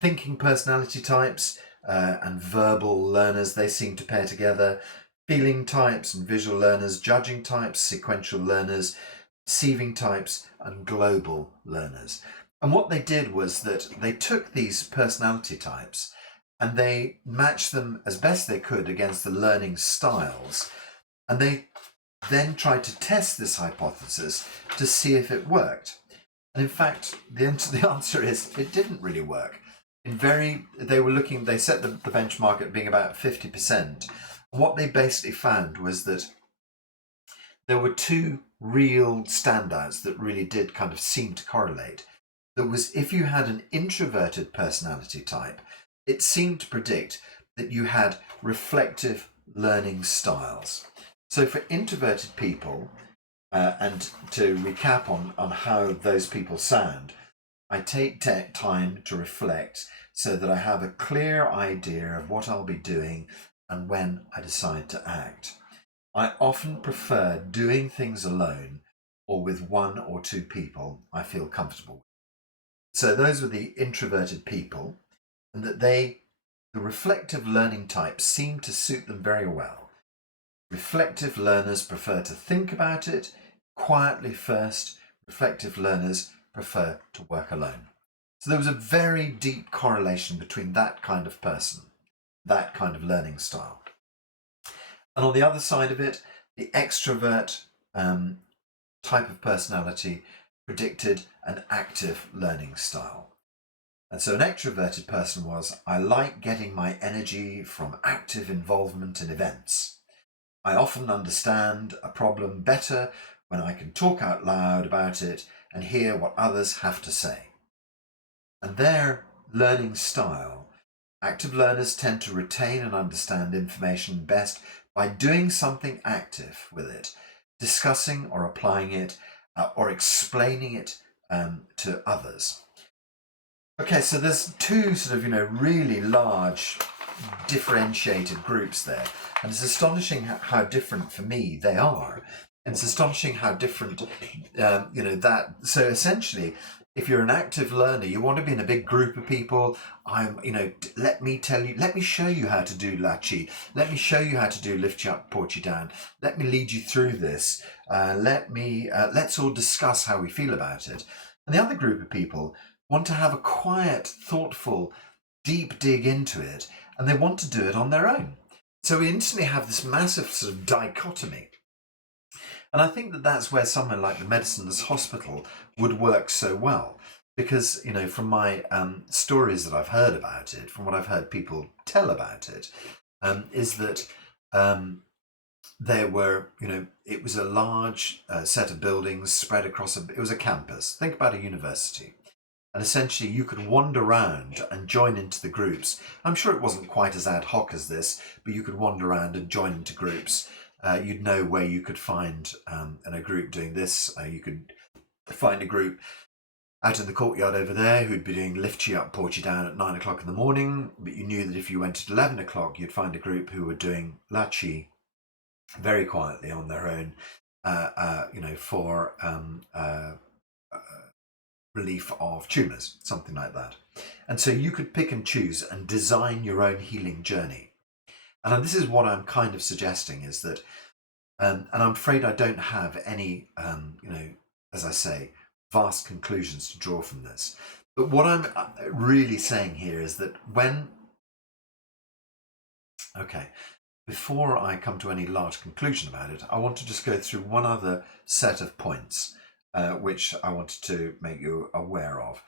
thinking personality types and verbal learners, they seem to pair together. Feeling types and visual learners, judging types, sequential learners, perceiving types, and global learners. And what they did was that they took these personality types and they matched them as best they could against the learning styles. And they then tried to test this hypothesis to see if it worked. And in fact, the answer is it didn't really work. They set the benchmark at being about 50%. What they basically found was that there were 2 real standouts that really did kind of seem to correlate. That was, if you had an introverted personality type, it seemed to predict that you had reflective learning styles. So for introverted people, and to recap on how those people sound, I take time to reflect so that I have a clear idea of what I'll be doing and when I decide to act. I often prefer doing things alone or with 1 or 2 people I feel comfortable with. So those were the introverted people, and that the reflective learning types seem to suit them very well. Reflective learners prefer to think about it quietly first. Reflective learners prefer to work alone. So there was a very deep correlation between that kind of person, that kind of learning style. And on the other side of it, the extrovert type of personality predicted an active learning style. And so an extroverted person was, I like getting my energy from active involvement in events. I often understand a problem better when I can talk out loud about it and hear what others have to say. And their learning style, active learners tend to retain and understand information best by doing something active with it, discussing or applying it, or explaining it to others. Okay, so there's two sort of, really large differentiated groups there. And it's astonishing how different for me they are. And it's astonishing how different, that. So essentially, if you're an active learner, you want to be in a big group of people. Let me show you how to do lachi. Let me show you how to do lift you up, port you down. Let me lead you through this. Let's all discuss how we feel about it. And the other group of people want to have a quiet, thoughtful, deep dig into it, and they want to do it on their own. So we instantly have this massive sort of dichotomy. And I think that that's where somewhere like the Medicines Hospital would work so well. Because, from my stories that I've heard about it, from what I've heard people tell about it, is that there were, it was a large set of buildings spread across it was a campus. Think about a university. And essentially you could wander around and join into the groups. I'm sure it wasn't quite as ad hoc as this, but you could wander around and join into groups. You'd know where you could find in a group doing this. You could find a group out in the courtyard over there who'd be doing lift you up, port you down at 9 o'clock in the morning. But you knew that if you went at 11 o'clock, you'd find a group who were doing lachi very quietly on their own, for relief of tumours, something like that. And so you could pick and choose and design your own healing journey. And this is what I'm kind of suggesting is that, and I'm afraid I don't have any, as I say, vast conclusions to draw from this. But what I'm really saying here is that before I come to any large conclusion about it, I want to just go through one other set of points which I wanted to make you aware of.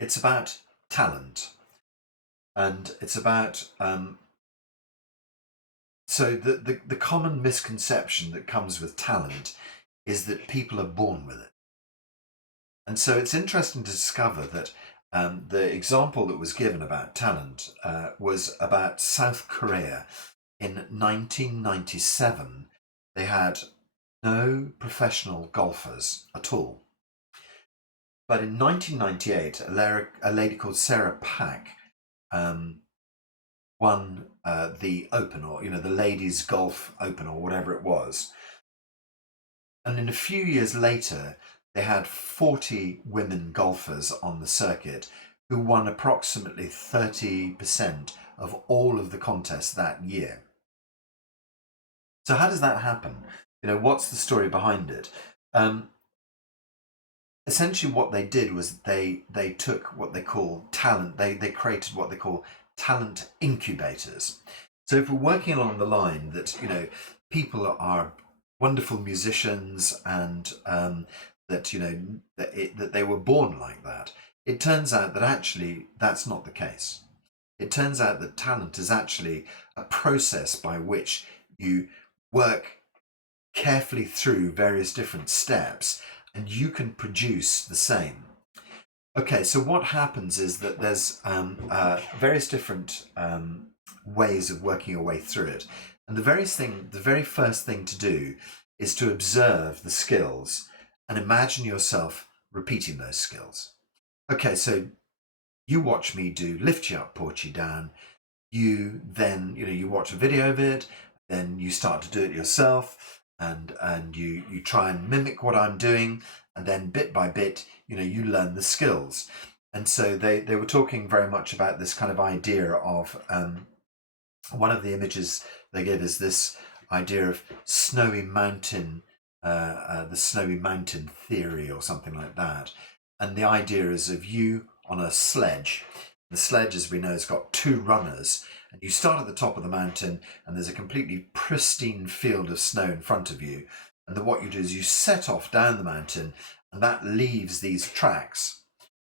It's about talent, and it's about so the common misconception that comes with talent is that people are born with it. And so it's interesting to discover that the example that was given about talent was about South Korea. In 1997, they had no professional golfers at all. But in 1998, a lady called Sarah Pack won the Open, or the Ladies Golf Open, or whatever it was. And in a few years later, they had 40 women golfers on the circuit who won approximately 30% of all of the contests that year. So how does that happen? What's the story behind it? Essentially what they did was they took what they call talent, they created what they call talent incubators. So if we're working along the line that, people are wonderful musicians and that they were born like that, it turns out that actually that's not the case. It turns out that talent is actually a process by which you work carefully through various different steps and you can produce the same. Okay, so what happens is that there's various different ways of working your way through it. And the very first thing to do is to observe the skills and imagine yourself repeating those skills. Okay, so you watch me do lift you up, port you down. You then, you watch a video of it, then you start to do it yourself, and you try and mimic what I'm doing, and then bit by bit, you learn the skills. And so they were talking very much about this kind of idea of one of the images they give is this idea of snowy mountain, the snowy mountain theory or something like that. And the idea is of you on a sledge. The sledge, as we know, has got two runners, and you start at the top of the mountain and there's a completely pristine field of snow in front of you. And then what you do is you set off down the mountain, and that leaves these tracks.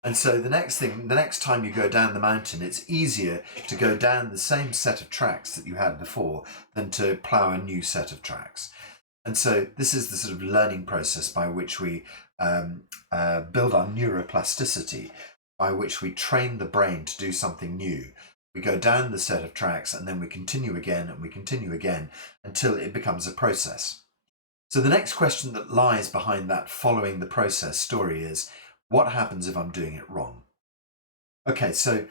And so the next time you go down the mountain, it's easier to go down the same set of tracks that you had before than to plough a new set of tracks. And so this is the sort of learning process by which we build our neuroplasticity, by which we train the brain to do something new. We go down the set of tracks and then we continue again and we continue again until it becomes a process. So the next question that lies behind that following the process story is, what happens if I'm doing it wrong? Okay, so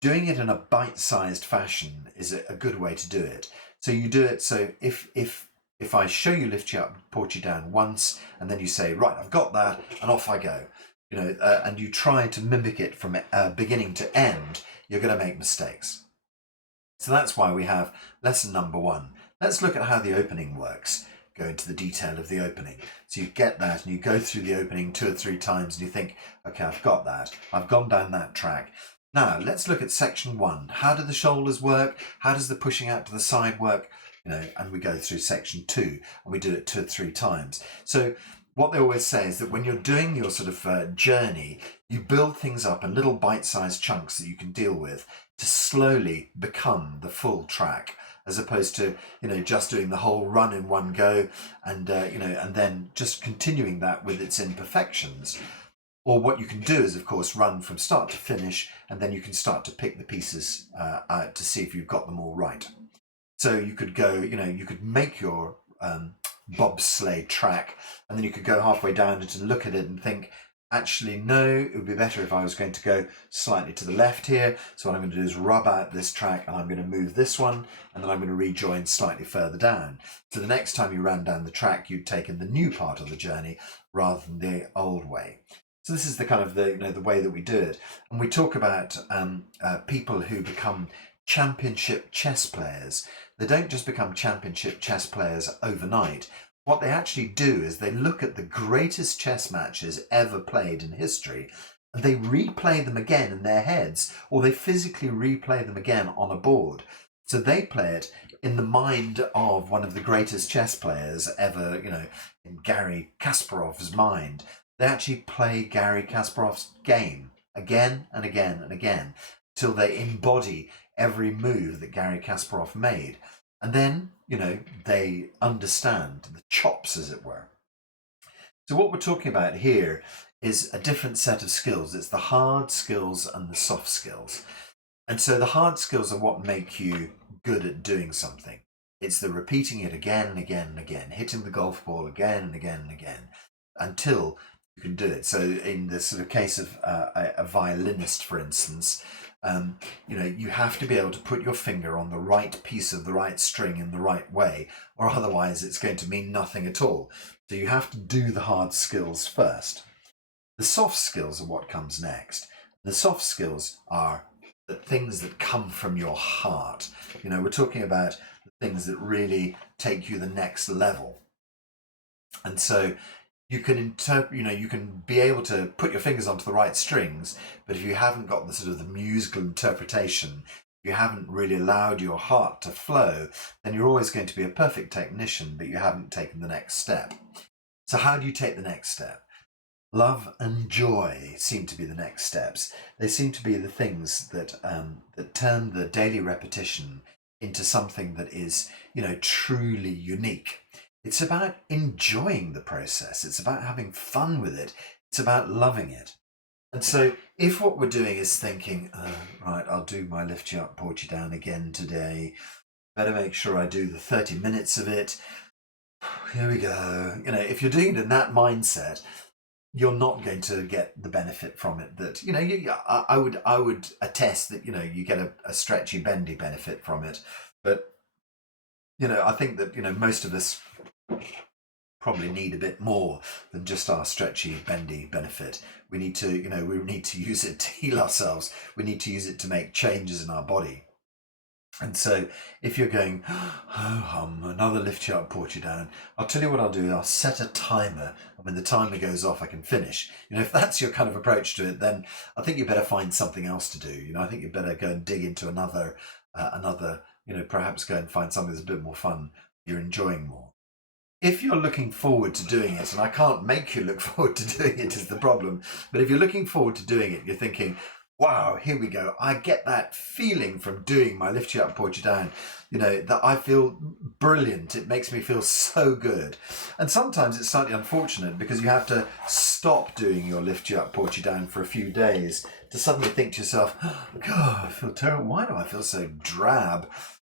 doing it in a bite-sized fashion is a good way to do it. So you do it, so if I show you lift you up, port you down once, and then you say, right, I've got that, and off I go, and you try to mimic it from beginning to end, you're going to make mistakes. So that's why we have lesson number 1. Let's look at how the opening works. Go into the detail of the opening. So you get that and you go through the opening 2 or 3 times and you think, okay, I've got that. I've gone down that track. Now let's look at section 1. How do the shoulders work? How does the pushing out to the side work? And we go through section 2 and we do it 2 or 3 times. So what they always say is that when you're doing your sort of journey, you build things up in little bite-sized chunks that you can deal with to slowly become the full track, as opposed to just doing the whole run in one go and and then just continuing that with its imperfections. Or what you can do is, of course, run from start to finish, and then you can start to pick the pieces out to see if you've got them all right. So you could go, you could make your bobsleigh track, and then you could go halfway down and to look at it and think, actually, no, it would be better if I was going to go slightly to the left here. So what I'm going to do is rub out this track and I'm going to move this one, and then I'm going to rejoin slightly further down. So the next time you ran down the track, you'd taken the new part of the journey rather than the old way. So this is the kind of the way that we do it. And we talk about people who become championship chess players. They don't just become championship chess players overnight. What they actually do is they look at the greatest chess matches ever played in history, and they replay them again in their heads, or they physically replay them again on a board. So they play it in the mind of one of the greatest chess players ever, in Garry Kasparov's mind. They actually play Garry Kasparov's game again and again and again till they embody every move that Garry Kasparov made. And then, they understand the chops, as it were. So what we're talking about here is a different set of skills. It's the hard skills and the soft skills. And so the hard skills are what make you good at doing something. It's the repeating it again and again and again, hitting the golf ball again and again and again until you can do it. So in the sort of case of a violinist, for instance, you have to be able to put your finger on the right piece of the right string in the right way, or otherwise it's going to mean nothing at all. So you have to do the hard skills first. The soft skills are what comes next. The soft skills are the things that come from your heart. We're talking about the things that really take you the next level. And so you can you can be able to put your fingers onto the right strings, but if you haven't got the sort of the musical interpretation, you haven't really allowed your heart to flow, then you're always going to be a perfect technician, but you haven't taken the next step. So how do you take the next step? Love and joy seem to be the next steps. They seem to be the things that that turn the daily repetition into something that is, truly unique. It's about enjoying the process. It's about having fun with it. It's about loving it. And so if what we're doing is thinking, right, I'll do my lift you up, port you down again today. Better make sure I do the 30 minutes of it. Here we go. If you're doing it in that mindset, you're not going to get the benefit from it that, I would attest that, you get a stretchy, bendy benefit from it. But, I think that, most of us probably need a bit more than just our stretchy, bendy benefit. We need to, we need to use it to heal ourselves. We need to use it to make changes in our body. And so if you're going, another lift you up, port you down, I'll tell you what I'll do. I'll set a timer. And when the timer goes off, I can finish. If that's your kind of approach to it, then I think you better find something else to do. I think you better go and dig into another, perhaps go and find something that's a bit more fun, you're enjoying more. if you're looking forward to doing it, and I can't make you look forward to doing it is the problem, but if you're looking forward to doing it, you're thinking, wow, here we go. I get that feeling from doing my lift you up, port you down, that I feel brilliant. It makes me feel so good. And sometimes it's slightly unfortunate because you have to stop doing your lift you up, port you down for a few days to suddenly think to yourself, oh, God, I feel terrible. Why do I feel so drab?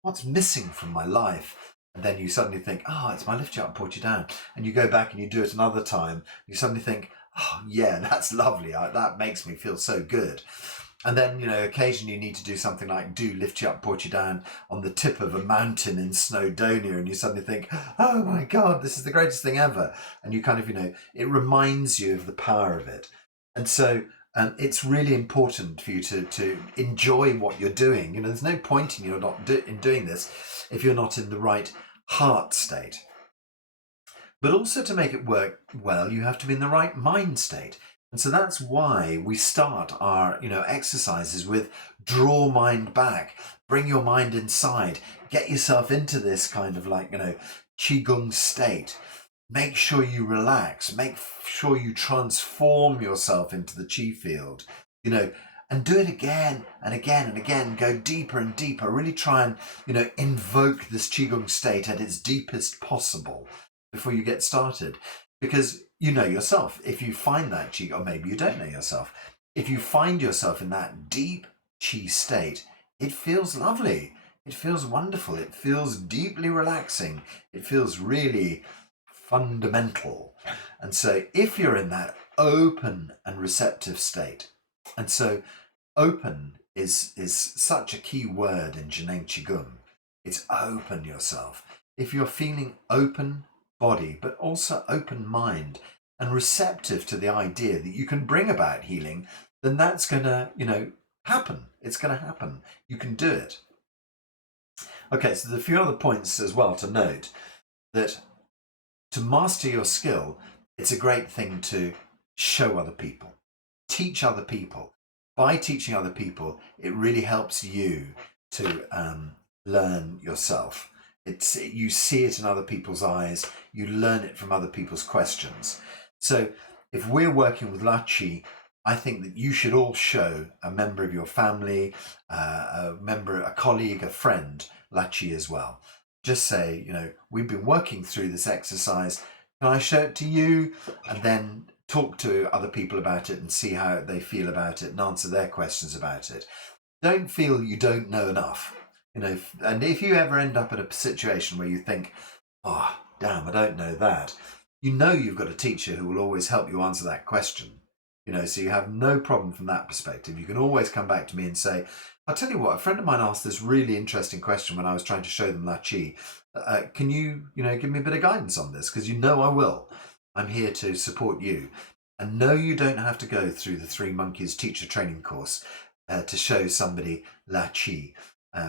What's missing from my life? And then you suddenly think, oh, it's my lift you up, port you down. And you go back and you do it another time. You suddenly think, oh, yeah, that's lovely. That makes me feel so good. And then, occasionally you need to do something like do lift you up, port you down on the tip of a mountain in Snowdonia. And you suddenly think, oh my God, this is the greatest thing ever. And you kind of, it reminds you of the power of it. And so it's really important for you to enjoy what you're doing. There's no point in you in doing this if you're not in the right heart state. But also to make it work well, you have to be in the right mind state. And so that's why we start our, exercises with draw mind back, bring your mind inside, get yourself into this kind of like, Qigong state. Make sure you relax, make sure you transform yourself into the Qi field, and do it again and again and again. Go deeper and deeper. Really try and, invoke this Qigong state at its deepest possible before you get started. Because you know yourself, if you find that Qi, or maybe you don't know yourself, if you find yourself in that deep Qi state, it feels lovely. It feels wonderful. It feels deeply relaxing. It feels really fundamental. And so if you're in that open and receptive state, and so open is such a key word in Zhineng Qigong. It's open yourself. If you're feeling open body, but also open mind and receptive to the idea that you can bring about healing, then that's going to, happen. It's going to happen. You can do it. Okay, so there's a few other points as well to note that to master your skill, it's a great thing to show other people, teach other people. By teaching other people, it really helps you to learn yourself. You see it in other people's eyes, you learn it from other people's questions. So if we're working with La Qi, I think that you should all show a member of your family, a colleague, a friend, La Qi as well. Just say, we've been working through this exercise. Can I show it to you? And then talk to other people about it and see how they feel about it and answer their questions about it. Don't feel you don't know enough. And if you ever end up in a situation where you think, oh, damn, I don't know that, you've got a teacher who will always help you answer that question. So you have no problem from that perspective. You can always come back to me and say, I'll tell you what, a friend of mine asked this really interesting question when I was trying to show them La Qi. Can you, give me a bit of guidance on this? Because I will. I'm here to support you. And no, you don't have to go through the Three Monkeys teacher training course to show somebody La Qi,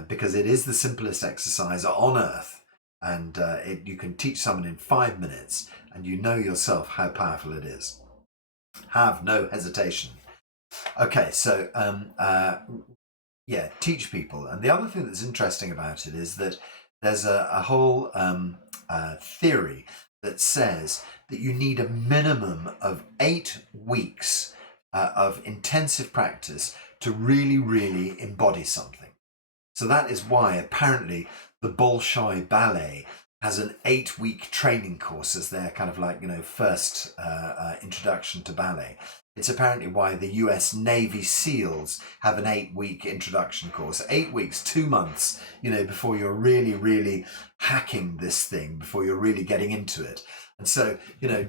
because it is the simplest exercise on earth. And you can teach someone in 5 minutes, and you know yourself how powerful it is. Have no hesitation. Okay, so teach people. And the other thing that's interesting about it is that there's a whole theory that says that you need a minimum of 8 weeks of intensive practice to really, really embody something. So that is why apparently the Bolshoi Ballet has an 8-week training course as their kind of like, first introduction to ballet. It's apparently why the US Navy SEALs have an 8-week introduction course. 8 weeks, 2 months, before you're really, really hacking this thing, before you're really getting into it. And so,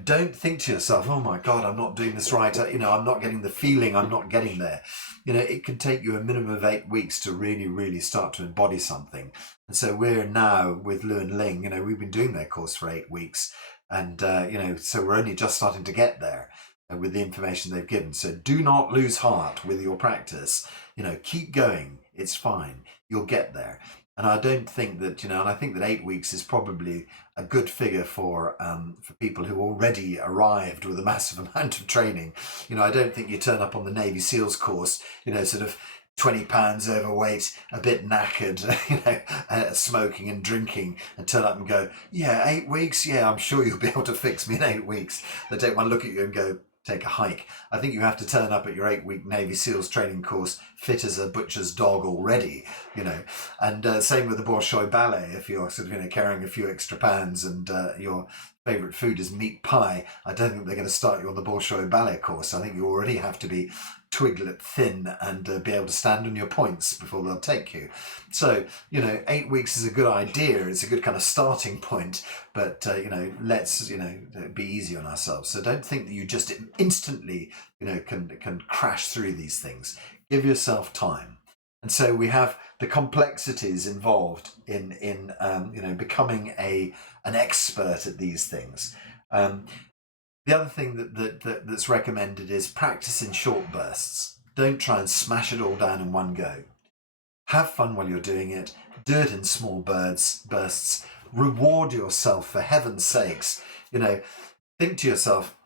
don't think to yourself, oh my God, I'm not doing this right. I'm not getting the feeling, I'm not getting there. It can take you a minimum of 8 weeks to really, really start to embody something. And so we're now with Lu and Ling, we've been doing their course for 8 weeks. And, so we're only just starting to get there with the information they've given. So do not lose heart with your practice. Keep going. It's fine. You'll get there. And I don't think that, and I think that 8 weeks is probably a good figure for people who already arrived with a massive amount of training. I don't think you turn up on the Navy SEALs course, sort of 20 pounds overweight, a bit knackered, smoking and drinking, and turn up and go, yeah, 8 weeks? Yeah, I'm sure you'll be able to fix me in 8 weeks. They take one look at you and go, take a hike. I think you have to turn up at your 8-week Navy SEALs training course fit as a butcher's dog already, and same with the Bolshoi Ballet. If you're sort of carrying a few extra pounds and your favourite food is meat pie, I don't think they're going to start you on the Bolshoi Ballet course. I think you already have to be twiglet thin and be able to stand on your points before they'll take you. So 8 weeks is a good idea. It's a good kind of starting point, but let's be easy on ourselves. So don't think that you just instantly can crash through these things. Give yourself time. And so we have the complexities involved in becoming an expert at these things. The other thing that's recommended is practice in short bursts. Don't try and smash it all down in one go. Have fun while you're doing it. Do it in small bursts. Reward yourself, for heaven's sakes. Think to yourself,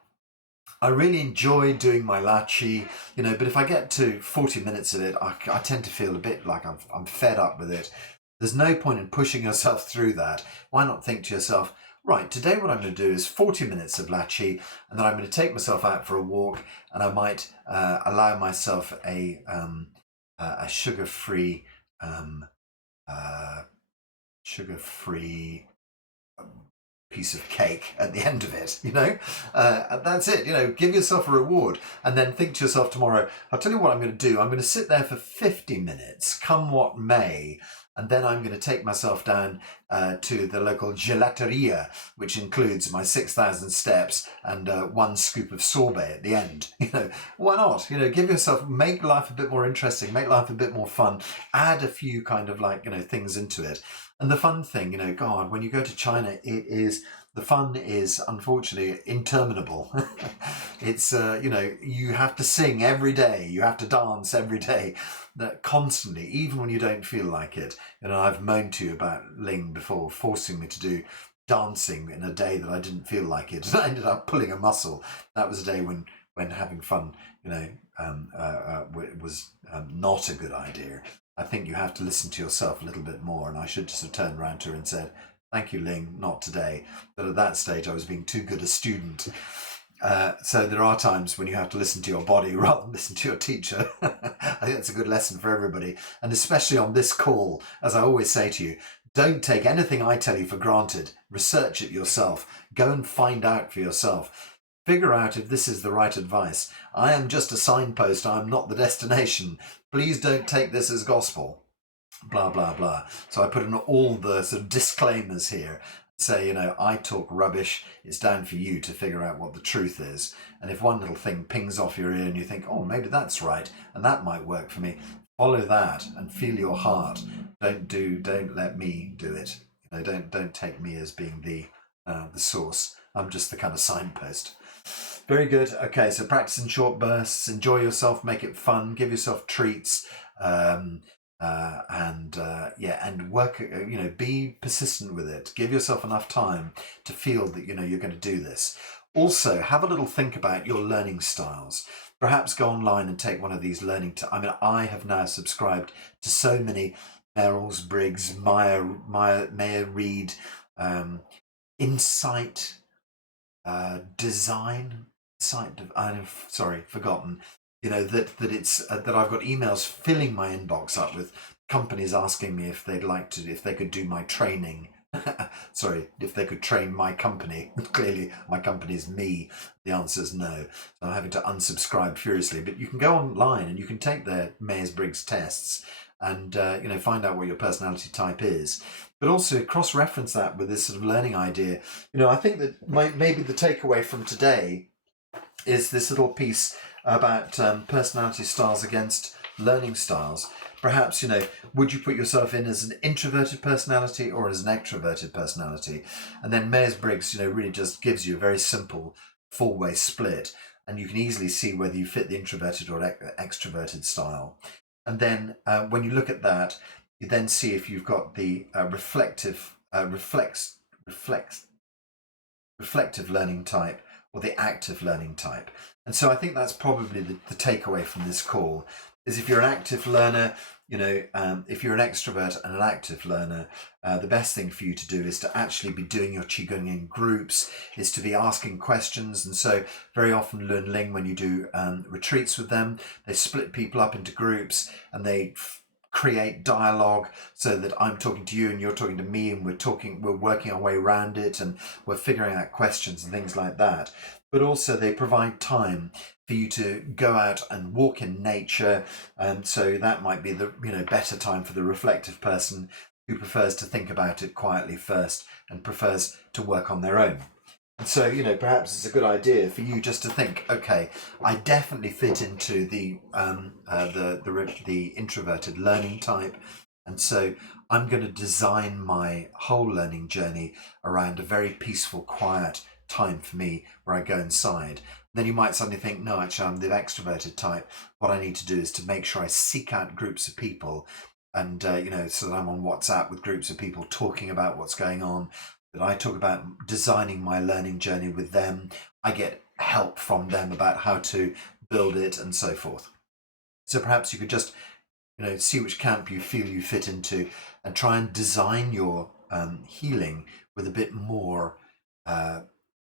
I really enjoy doing my lachi, but if I get to 40 minutes of it, I tend to feel a bit like I'm fed up with it. There's no point in pushing yourself through that. Why not think to yourself, right, today what I'm going to do is 40 minutes of lachi, and then I'm going to take myself out for a walk, and I might allow myself a sugar-free piece of cake at the end of it, that's it. Give yourself a reward, and then think to yourself tomorrow, I'll tell you what I'm going to do. I'm going to sit there for 50 minutes, come what may, and then I'm going to take myself down to the local gelateria, which includes my 6,000 steps and 1 scoop of sorbet at the end. Why not? Give yourself, make life a bit more interesting, make life a bit more fun, add a few kind of things into it. And the fun thing, God, when you go to China, the fun is unfortunately interminable. It's, you have to sing every day, you have to dance every day, constantly, even when you don't feel like it. I've moaned to you about Ling before, forcing me to do dancing in a day that I didn't feel like it. And I ended up pulling a muscle. That was a day when having fun, was not a good idea. I think you have to listen to yourself a little bit more, and I should just have turned around to her and said, thank you, Ling, not today. But at that stage, I was being too good a student. So there are times when you have to listen to your body rather than listen to your teacher. I think that's a good lesson for everybody. And especially on this call, as I always say to you, don't take anything I tell you for granted. Research it yourself. Go and find out for yourself. Figure out if this is the right advice. I am just a signpost. I am not the destination. Please don't take this as gospel. Blah, blah, blah. So I put in all the sort of disclaimers here. Say, I talk rubbish. It's down for you to figure out what the truth is. And if one little thing pings off your ear and you think, oh, maybe that's right, and that might work for me, follow that and feel your heart. Don't let me do it. Don't take me as being the source. I'm just the kind of signpost. Very good. Okay, so practice in short bursts. Enjoy yourself. Make it fun. Give yourself treats. And work. Be persistent with it. Give yourself enough time to feel that you're going to do this. Also, have a little think about your learning styles. Perhaps go online and take one of these learning. I have now subscribed to so many merril-reid, meyers-briggs, insight. Design site. I've forgotten. That it's that I've got emails filling my inbox up with companies asking me if they could do my training. If they could train my company. Clearly, my company is me. The answer is no. So I'm having to unsubscribe furiously. But you can go online and you can take their Myers-Briggs tests and find out what your personality type is. But also cross-reference that with this sort of learning idea. I think that maybe the takeaway from today is this little piece about personality styles against learning styles. Perhaps, would you put yourself in as an introverted personality or as an extroverted personality? And then Myers-Briggs, really just gives you a very simple four-way split, and you can easily see whether you fit the introverted or extroverted style. And then when you look at that, you then see if you've got the reflective learning type or the active learning type. And so I think that's probably the takeaway from this call. is if you're an active learner, if you're an extrovert and an active learner, the best thing for you to do is to actually be doing your Qigong in groups, is to be asking questions. And so very often Lun Ling, when you do retreats with them, they split people up into groups and they create dialogue so that I'm talking to you and you're talking to me, and we're working our way around it, and we're figuring out questions and things like that. But also they provide time for you to go out and walk in nature, and so that might be the better time for the reflective person who prefers to think about it quietly first and prefers to work on their own. And so perhaps it's a good idea for you just to think, okay, I definitely fit into the introverted learning type, and so I'm going to design my whole learning journey around a very peaceful, quiet time for me where I go inside. Then you might suddenly think, no, actually I'm the extroverted type. What I need to do is to make sure I seek out groups of people, and so that I'm on WhatsApp with groups of people talking about what's going on, that I talk about designing my learning journey with them. I get help from them about how to build it and so forth. So perhaps you could just see which camp you feel you fit into and try and design your healing with a bit more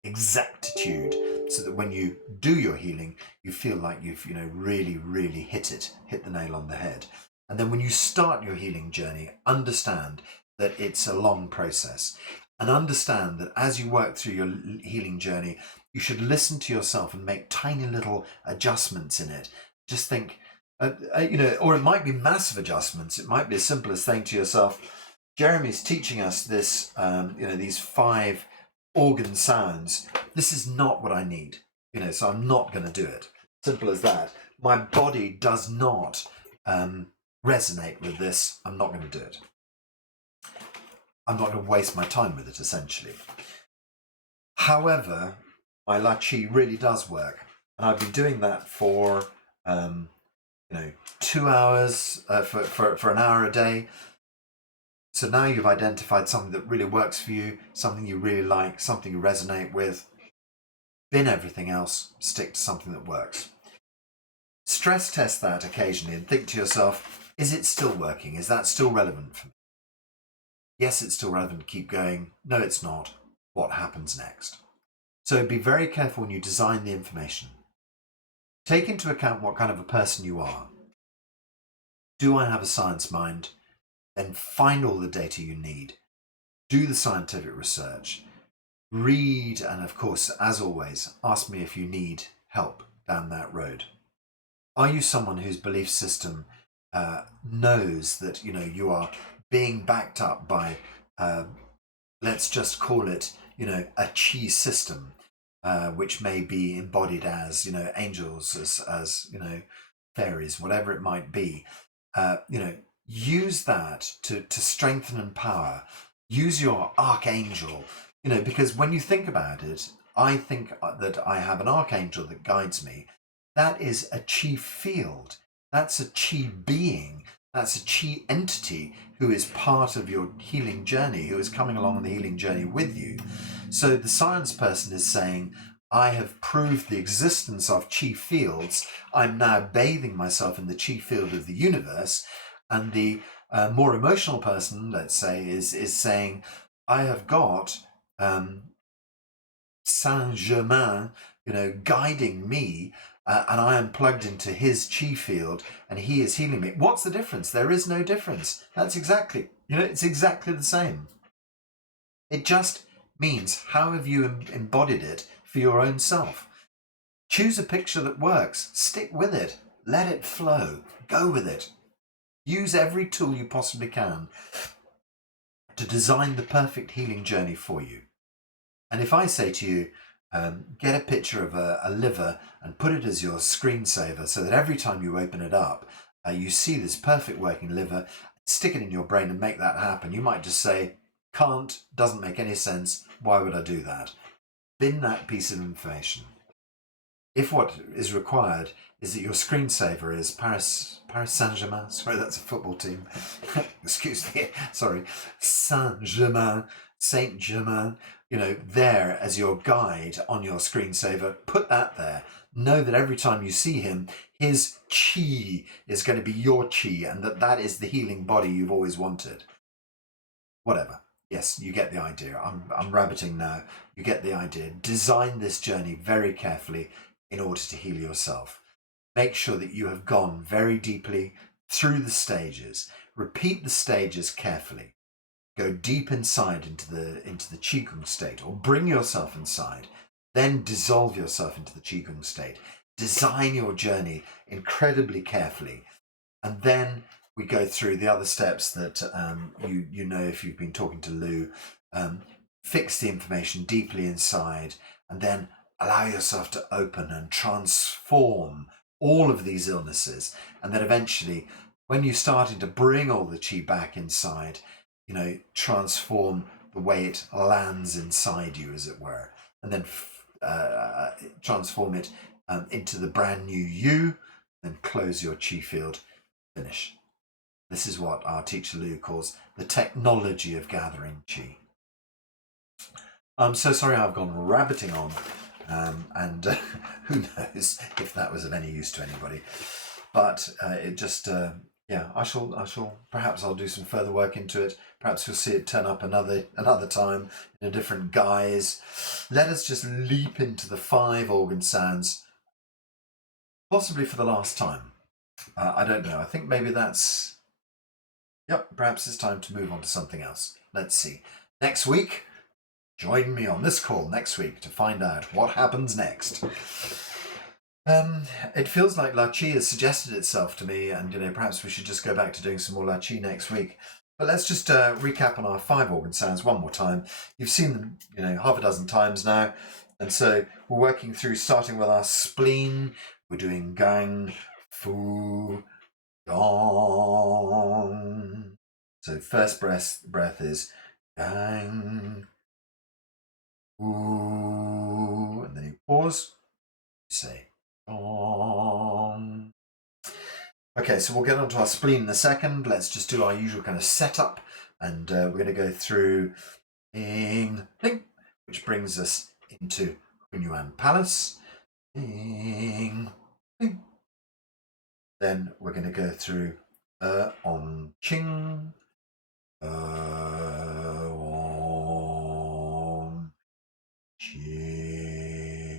exactitude, so that when you do your healing, you feel like you've really hit the nail on the head. And then when you start your healing journey, understand that it's a long process, and understand that as you work through your healing journey, you should listen to yourself and make tiny little adjustments in it. Just think, or it might be massive adjustments. It might be as simple as saying to yourself, Jeremy's teaching us this, these 5 organ sounds. This is not what I need, so I'm not going to do it. Simple as that. My body does not resonate with this. I'm not going to do it. I'm not going to waste my time with it, essentially. However, my La Chi really does work, and I've been doing that for 2 hours, for an hour a day. So now you've identified something that really works for you, something you really like, something you resonate with. Bin everything else, stick to something that works. Stress test that occasionally and think to yourself, is it still working? Is that still relevant for me? Yes, it's still relevant, keep going. No, it's not. What happens next? So be very careful when you design the information. Take into account what kind of a person you are. Do I have a science mind? Then find all the data you need. Do the scientific research. Read, and of course, as always, ask me if you need help down that road. Are you someone whose belief system knows that you are being backed up by, let's just call it, a chi system, which may be embodied as, angels, as fairies, whatever it might be. Use that to strengthen and power. Use your archangel, because when you think about it, I think that I have an archangel that guides me. That is a chi field. That's a chi being. That's a chi entity who is part of your healing journey, who is coming along on the healing journey with you. So the science person is saying, I have proved the existence of chi fields. I'm now bathing myself in the chi field of the universe. And the more emotional person, let's say, is saying, I have got Saint-Germain, guiding me, and I am plugged into his chi field, and he is healing me. What's the difference? There is no difference. That's exactly, it's exactly the same. It just means how have you embodied it for your own self. Choose a picture that works. Stick with it. Let it flow. Go with it. Use every tool you possibly can to design the perfect healing journey for you. And if I say to you, get a picture of a liver and put it as your screensaver so that every time you open it up, you see this perfect working liver, stick it in your brain and make that happen. You might just say, can't, doesn't make any sense, why would I do that? Bin that piece of information. If what is required is that your screensaver is Paris Saint-Germain, sorry, that's a football team, excuse me, sorry, Saint-Germain, Saint Germain, there as your guide on your screensaver. Put that there. Know that every time you see him, his chi is going to be your chi, and that is the healing body you've always wanted. Whatever. Yes, you get the idea. I'm rabbiting now. You get the idea. Design this journey very carefully in order to heal yourself. Make sure that you have gone very deeply through the stages. Repeat the stages carefully. Go deep inside into the Qigong state, or bring yourself inside. Then dissolve yourself into the Qigong state. Design your journey incredibly carefully, and then we go through the other steps that you know if you've been talking to Lou. Fix the information deeply inside, and then allow yourself to open and transform all of these illnesses. And then eventually, when you're starting to bring all the chi back inside, transform the way it lands inside you, as it were, and then transform it into the brand new you, then close your chi field. Finish. This is what our teacher Lou calls the technology of gathering chi. I'm so sorry I've gone rabbiting on, and who knows if that was of any use to anybody. But it just, I shall. Perhaps I'll do some further work into it. Perhaps you'll see it turn up another time in a different guise. Let us just leap into the 5 organ sounds, possibly for the last time. I don't know. I think maybe that's... Yep, perhaps it's time to move on to something else. Let's see. Next week, join me on this call next week to find out what happens next. It feels like La Chi has suggested itself to me, and perhaps we should just go back to doing some more La Chi next week. But let's just recap on our 5 organ sounds one more time. You've seen them, half a dozen times now, and so we're working through, starting with our spleen. We're doing gang, fu, gong. So first breath is gang, fu, and then you pause. You say gong. Okay, so we'll get onto our spleen in a second. Let's just do our usual kind of setup, and we're going to go through ing, ling, which brings us into Hunyuan Palace. Ing, ling. Then we're going to go through on ching, on ching,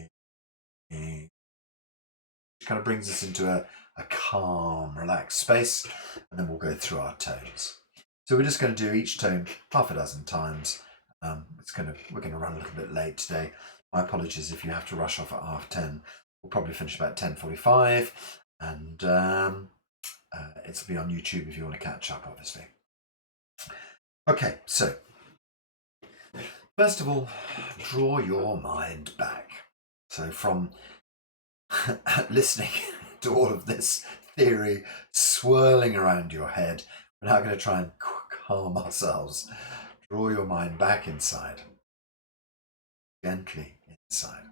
which kind of brings us into a calm, relaxed space, and then we'll go through our tones. So we're just going to do each tone half a dozen times. We're going to run a little bit late today. My apologies if you have to rush off at 10:30. We'll probably finish about 10:45, and it'll be on YouTube if you want to catch up, obviously. Okay, so first of all, draw your mind back. So from listening to all of this theory swirling around your head, we're now going to try and calm ourselves. Draw your mind back inside, gently inside.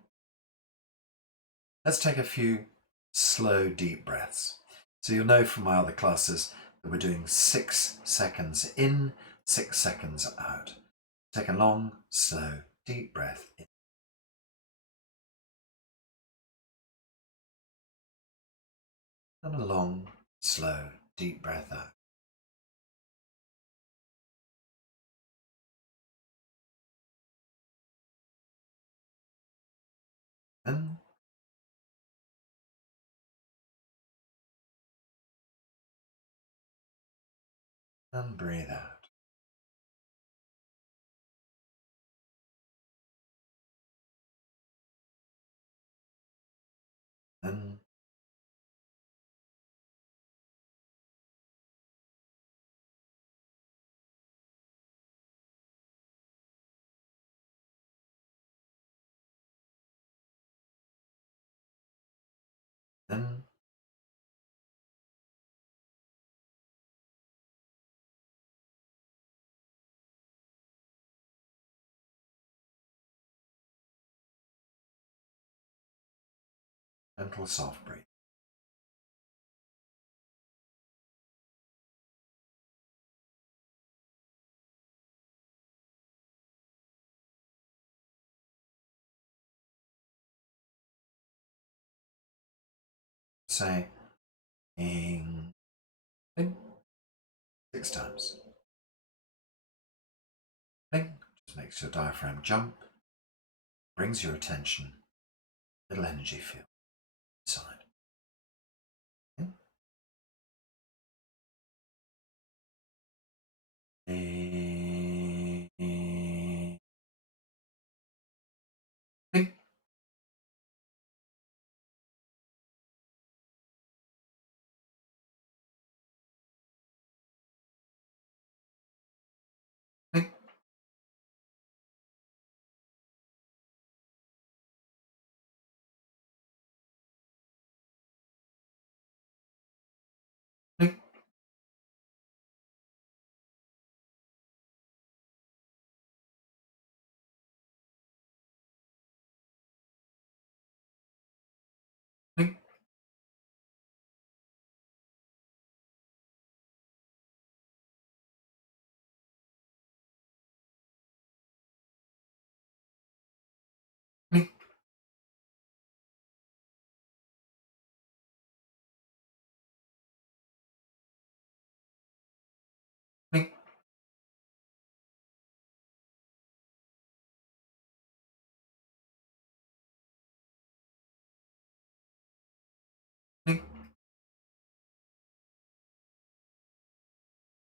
Let's take a few slow, deep breaths. So you'll know from my other classes that we're doing 6 seconds in, 6 seconds out. Take a long, slow, deep breath in. And a long, slow, deep breath out. In. And breathe out. In. In. Gentle, soft breath. say ing, ing, 6 times. Ing, just makes your diaphragm jump, brings your attention, little energy field inside. Ing, ing, ing, ing, ing, ing, ing. Ing. Ing.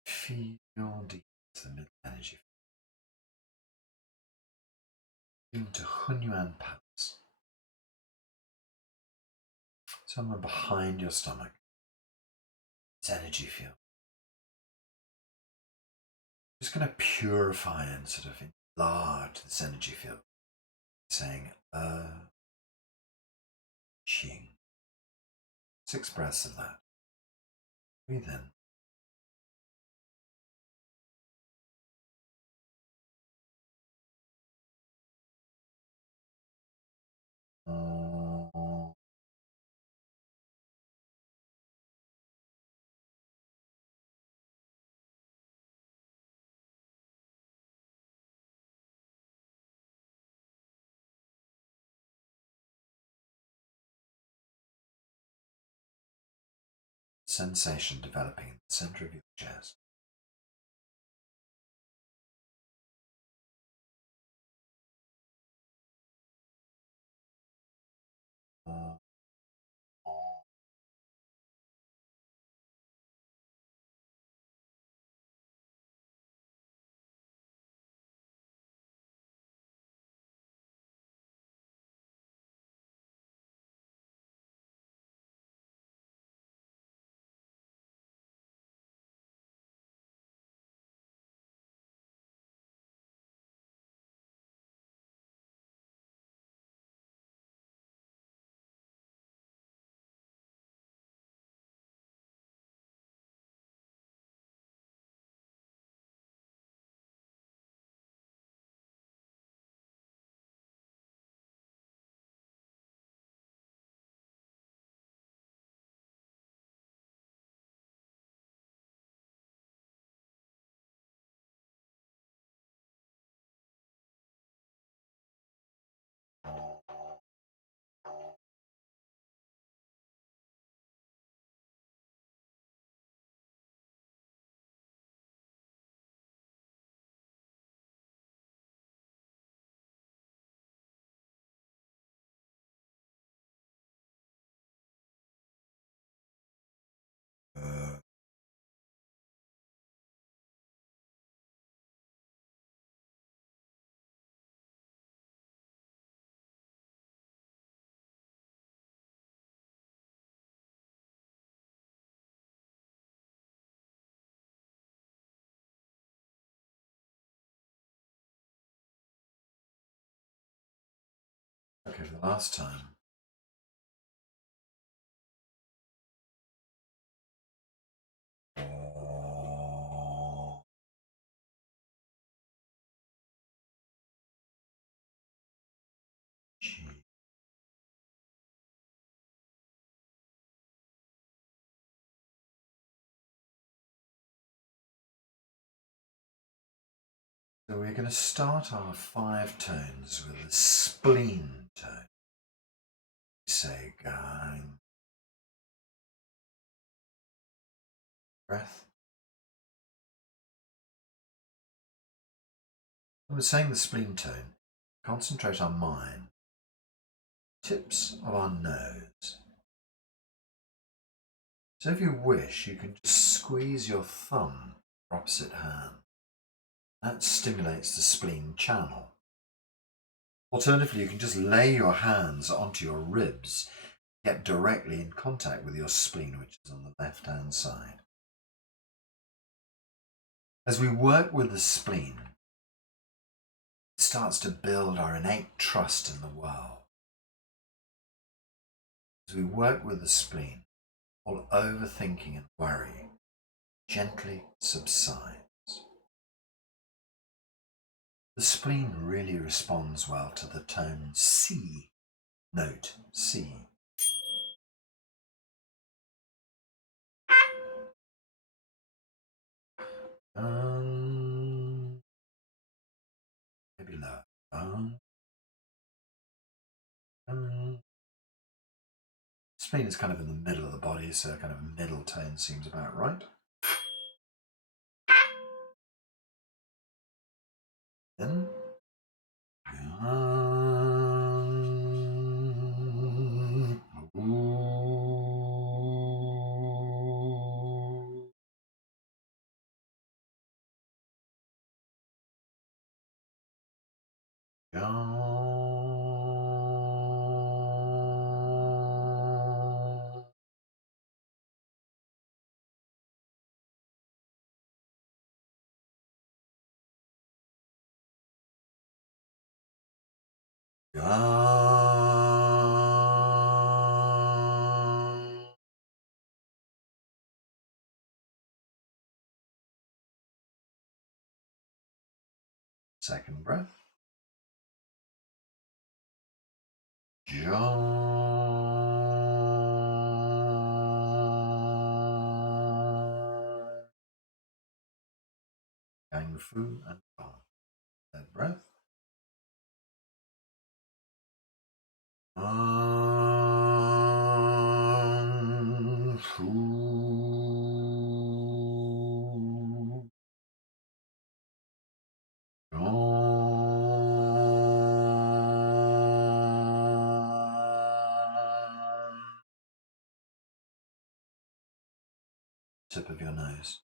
Feel deep into the middle energy into Hunyuan Palace, somewhere behind your stomach. This energy field. Just going to purify and sort of enlarge this energy field, saying Qing. 6 breaths of that. Breathe in. Sensation developing in the center of your chest. Okay, for the last time. So we're going to start our 5 tones with a spleen tone. Say gang, breath. When we're saying the spleen tone, concentrate our mind, tips of our nose. So if you wish, you can just squeeze your thumb, opposite hand. That stimulates the spleen channel. Alternatively, you can just lay your hands onto your ribs, get directly in contact with your spleen, which is on the left-hand side. As we work with the spleen, it starts to build our innate trust in the world. As we work with the spleen, all overthinking and worry gently subsides. The spleen really responds well to the tone C, note C. Maybe lower. Spleen is kind of in the middle of the body, so kind of middle tone seems about right. Then second breath. Gang fu and Fa. Third breath. Fu. Tip of your nose.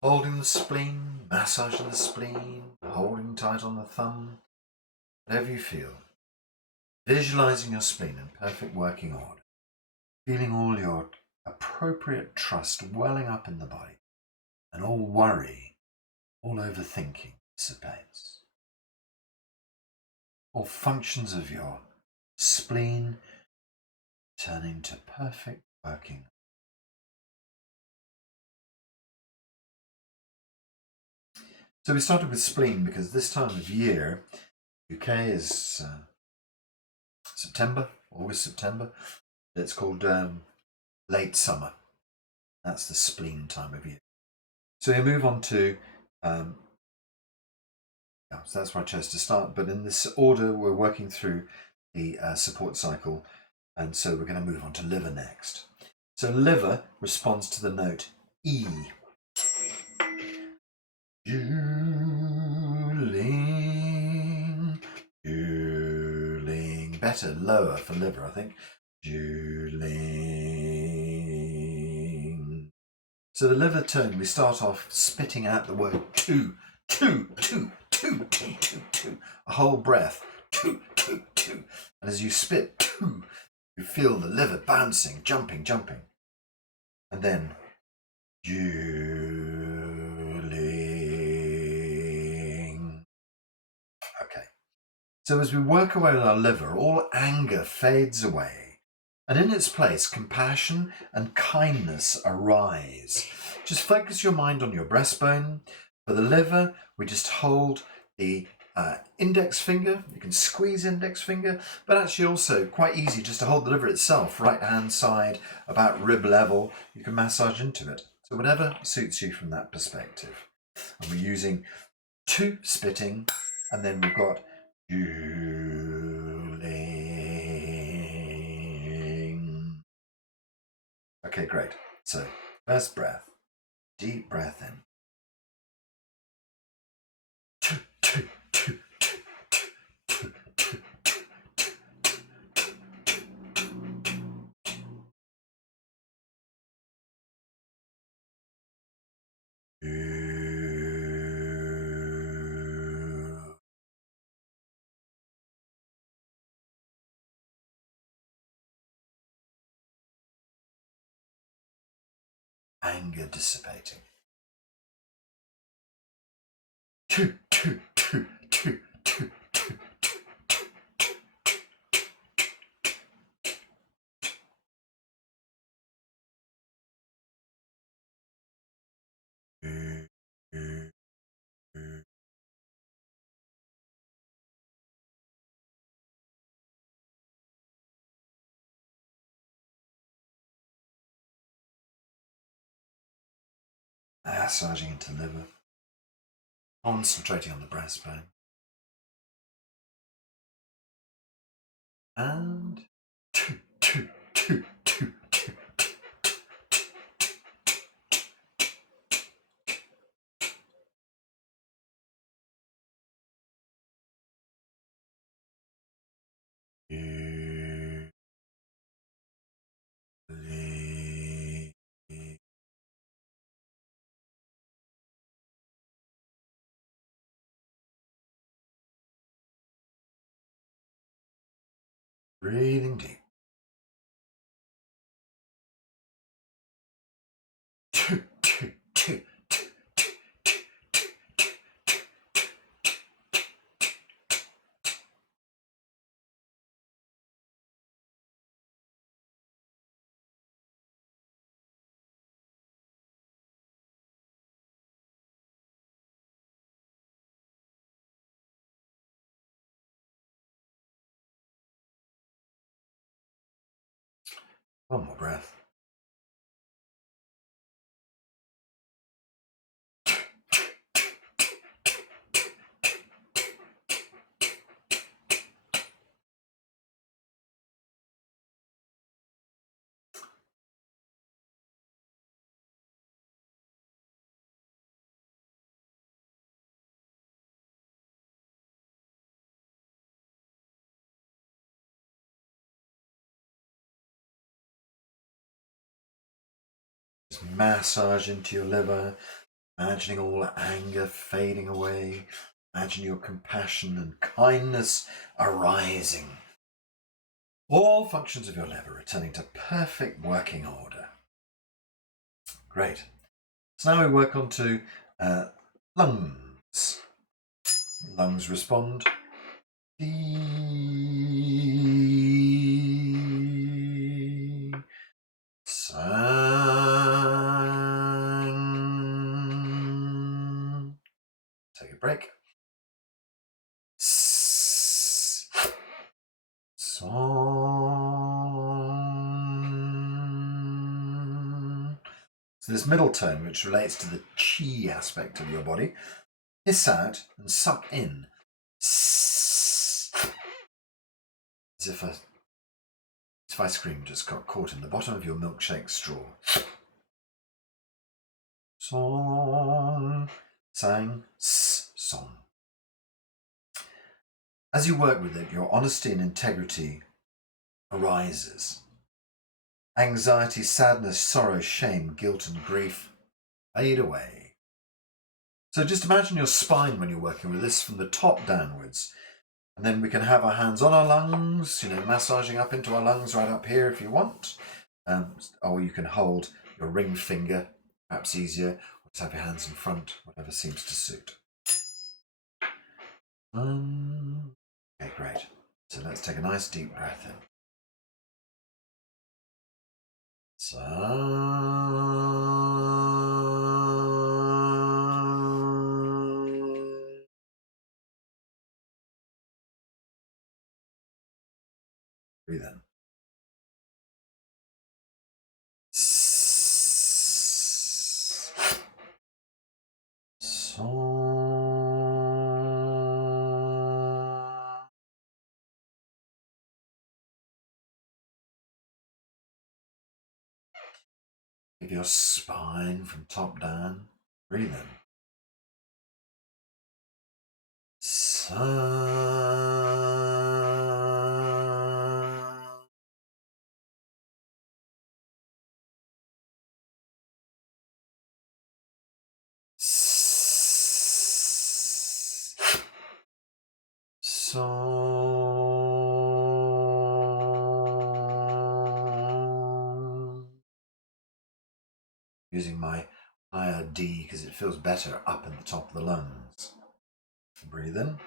Holding the spleen, massaging the spleen, holding tight on the thumb, whatever you feel. Visualizing your spleen in perfect working order, feeling all your appropriate trust welling up in the body, and all worry, all overthinking dissipates. All functions of your spleen turning to perfect working. So we started with spleen because this time of year, UK is September, August, September. It's called late summer. That's the spleen time of year. So we move on to, so that's where I chose to start. But in this order, we're working through the support cycle. And so we're going to move on to liver next. So liver responds to the note E. Juling, juling. Better lower for liver, I think. Juling. So the liver tone, we start off spitting out the word two. A whole breath. Two. And as you spit two, you feel the liver bouncing, jumping. And then juling. So as we work away with our liver, all anger fades away, and in its place, compassion and kindness arise. Just focus your mind on your breastbone. For the liver, we just hold the index finger. You can squeeze index finger, but actually also quite easy just to hold the liver itself, right hand side, about rib level. You can massage into it. So whatever suits you from that perspective. And we're using 2 spitting, and then we've got drooling. Okay, great. So first breath, deep breath in. Anger dissipating. Massaging into the liver, concentrating on the breastbone, and breathing deep. One more breath. Just massage into your liver, imagining all anger fading away. Imagine your compassion and kindness arising. All functions of your liver returning to perfect working order. Great. So now we work on to lungs. Lungs respond. Sang. Take a break. Song. So this middle tone, which relates to the chi aspect of your body, hiss out and suck in. As if ice cream just got caught in the bottom of your milkshake straw. Song. Sang. Song. As you work with it, your honesty and integrity arises. Anxiety, sadness, sorrow, shame, guilt, and grief fade away. So just imagine your spine when you're working with this from the top downwards. And then we can have our hands on our lungs, massaging up into our lungs right up here if you want. Or you can hold your ring finger, perhaps easier. Or just have your hands in front, whatever seems to suit. Okay, great. So let's take a nice deep breath in. So breathe in. Give your spine from top down. Breathe in. Using my higher D because it feels better up in the top of the lungs. Breathe in.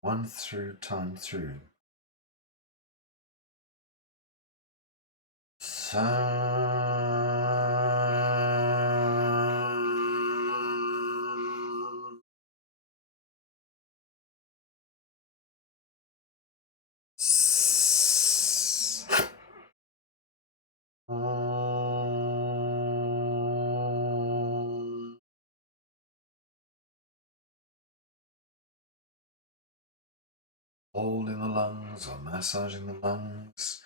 One through time through. Holding the lungs or massaging the lungs,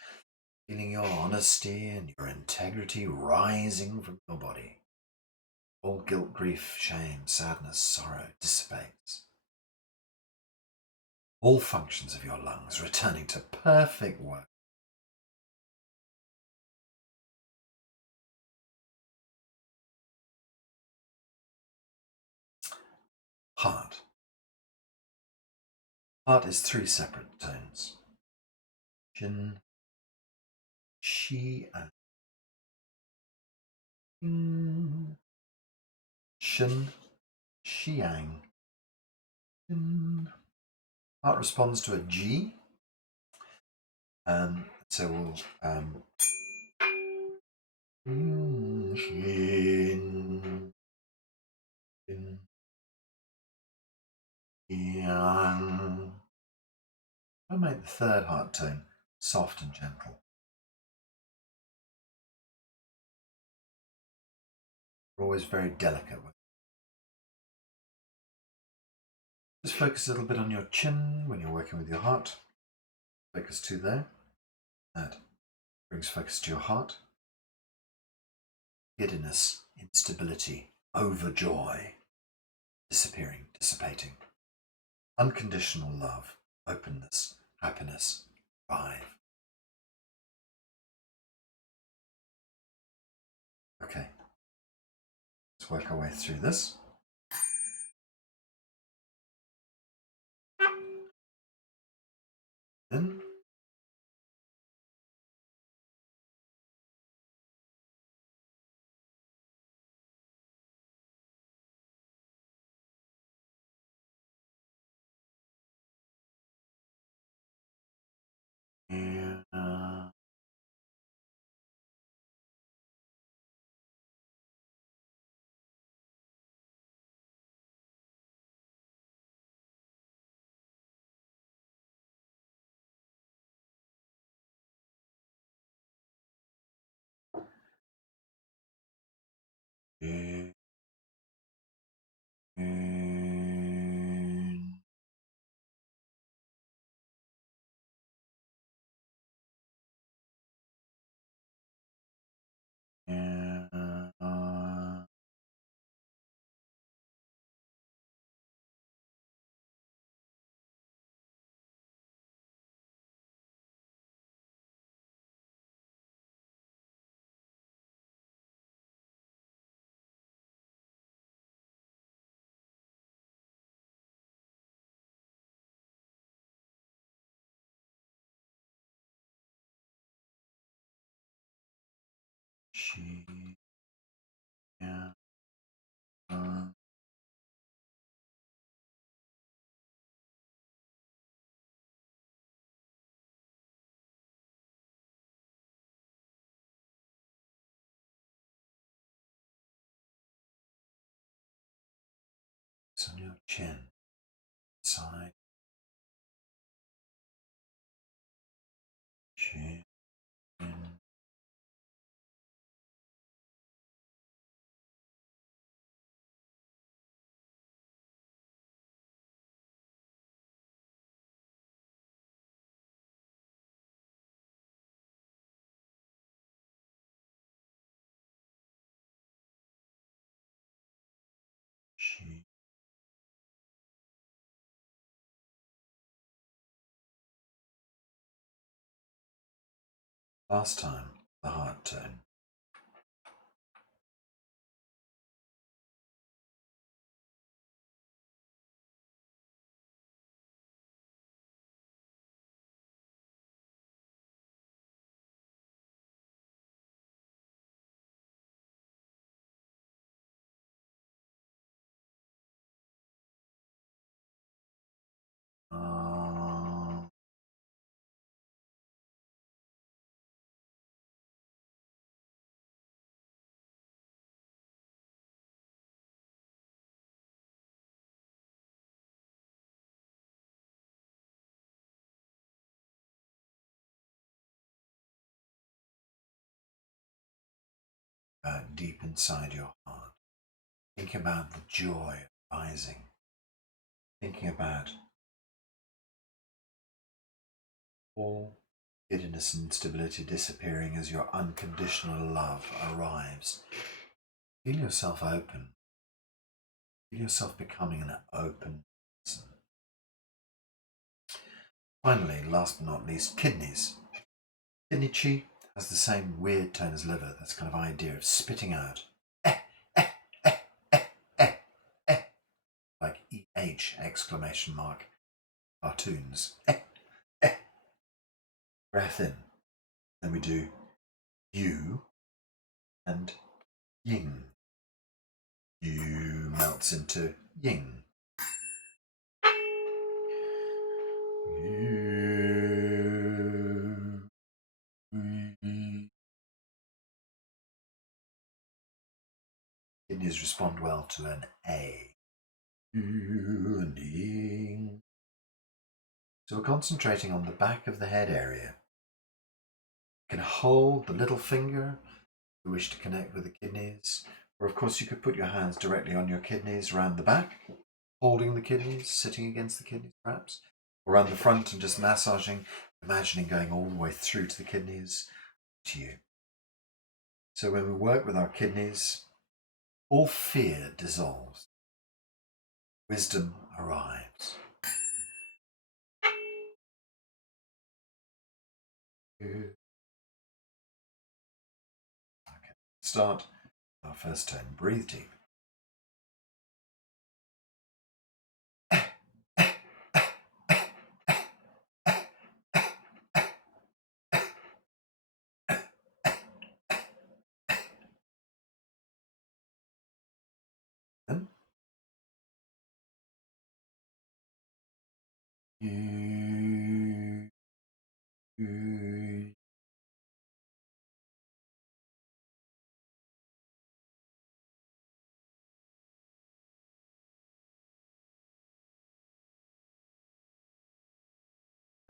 feeling your honesty and your integrity rising from your body. All guilt, grief, shame, sadness, sorrow dissipates. All functions of your lungs returning to perfect work. Heart. Heart is 3 separate tones. Shin, shi, and shin, xiang. Heart responds to a G. So we'll shin, yang. I'll make the third heart tone soft and gentle. We're always very delicate. Just focus a little bit on your chin when you're working with your heart. Focus to there. That brings focus to your heart. Giddiness, instability, overjoy, disappearing, dissipating. Unconditional love, openness, happiness, thrive. Okay, let's work our way through this. In. And Yeah. It's on your chin, side, chin. Chin. Last time, the heart tone. Deep inside your heart. Think about the joy rising. Thinking about all giddiness and instability disappearing as your unconditional love arrives. Feel yourself open. Feel yourself becoming an open person. Finally, last but not least, kidneys. Kidney chi has the same weird tone as liver. That's kind of idea of spitting out. Like EH exclamation mark cartoons. Breath in. Then we do you and ying. You melts into ying. Kidneys respond well to an A. And ying. So we're concentrating on the back of the head area. You can hold the little finger if you wish to connect with the kidneys. Or of course you could put your hands directly on your kidneys around the back, holding the kidneys, sitting against the kidneys perhaps. Or around the front and just massaging, imagining going all the way through to the kidneys to you. So when we work with our kidneys, all fear dissolves. Wisdom arrives. Okay. Start our first tone. Breathe deep.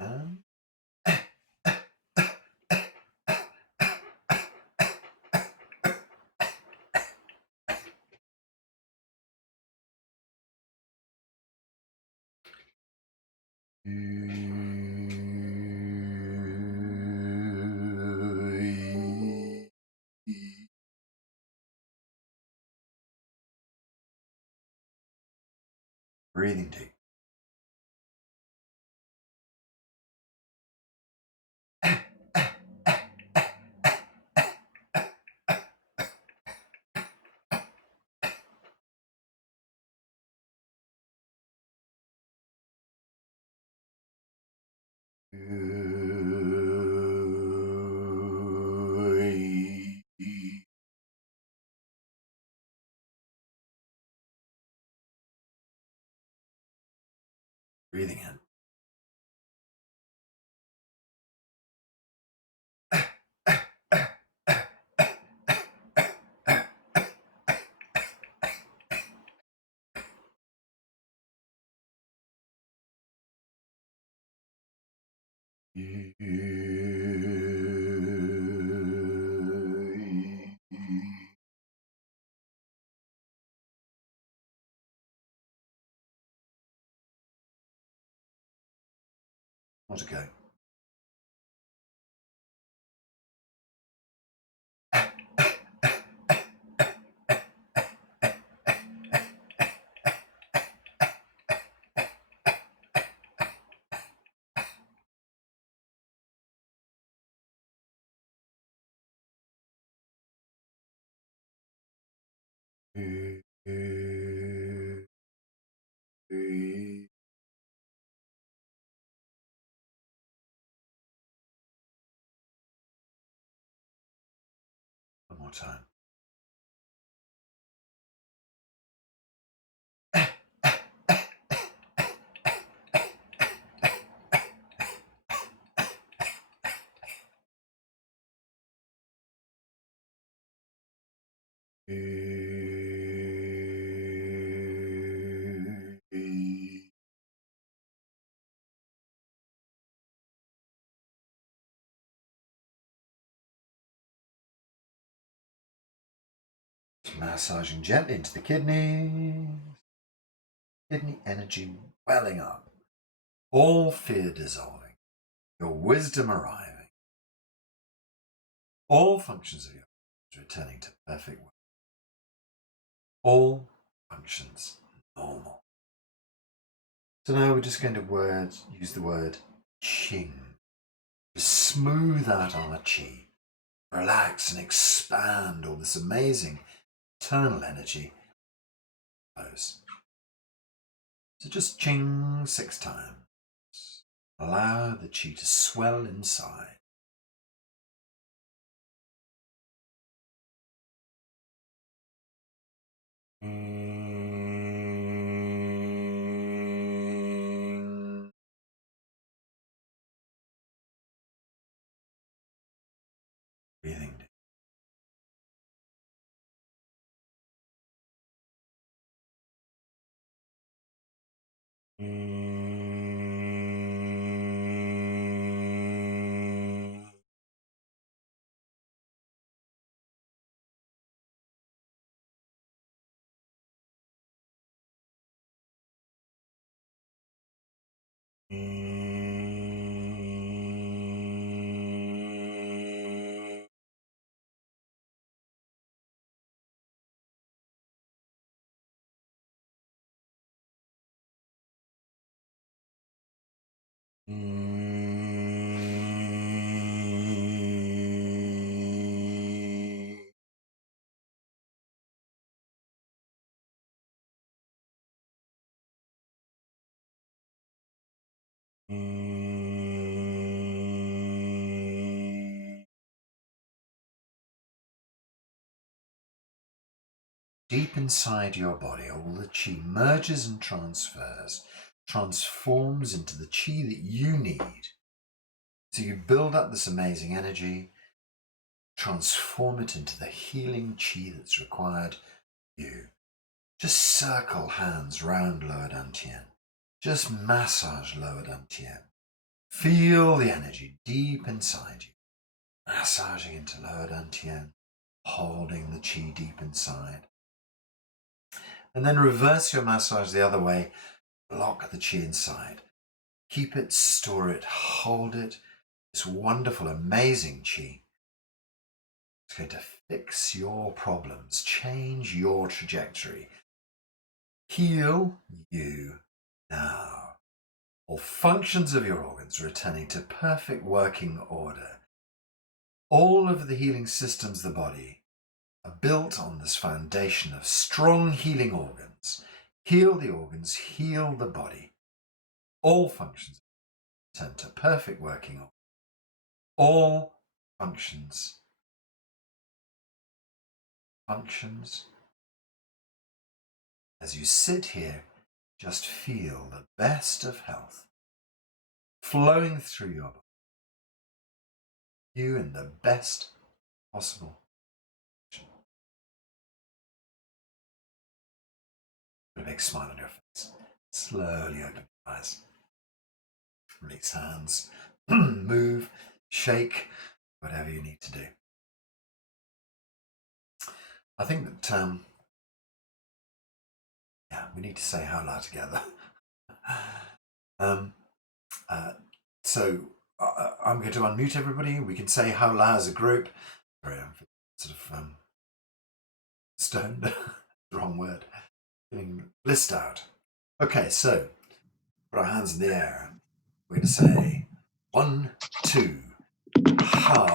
And breathing deep. Breathing in. More to go. One more time. Massaging gently into the kidney. Kidney energy welling up. All fear dissolving. Your wisdom arriving. All functions of your body returning to perfect work. All functions normal. So now we're just going to use the word Qing to smooth out our Qi. Relax and expand all this amazing internal energy. So just Qing 6 times. Allow the Qi to swell inside. Breathing deep. Deep inside your body, all the Qi merges and transfers, transforms into the Qi that you need. So you build up this amazing energy, transform it into the healing Qi that's required for you. Just circle hands round lower dantian. Just massage lower dantian. Feel the energy deep inside you. Massaging into lower dantian, holding the Qi deep inside. And then reverse your massage the other way. Block the Qi inside. Keep it, store it, hold it. This wonderful, amazing Qi. It's going to fix your problems, change your trajectory. Heal you now. All functions of your organs returning to perfect working order. All of the healing systems of the body are built on this foundation of strong healing organs. Heal the organs, heal the body. All functions return to perfect working order. All functions as you sit here just feel the best of health flowing through your body. You in the best possible position. Put a big smile on your face. Slowly open your eyes. Release hands. Move, shake, whatever you need to do. I think that we need to say how loud together. So I'm going to unmute everybody. We can say how loud as a group. Sorry, I'm sort of stoned. Wrong word. Getting blissed out. Okay, so put our hands in the air. We're going to say 1, 2, howla.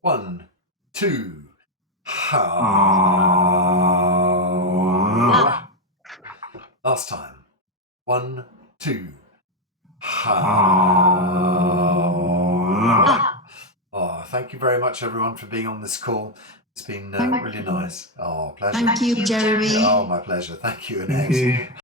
1, 2, howla. Last time. 1, 2, howla. Oh, thank you very much, everyone, for being on this call. It's been really nice. Oh, pleasure. Thank you, Jeremy. Oh, my pleasure. Thank you, Annette.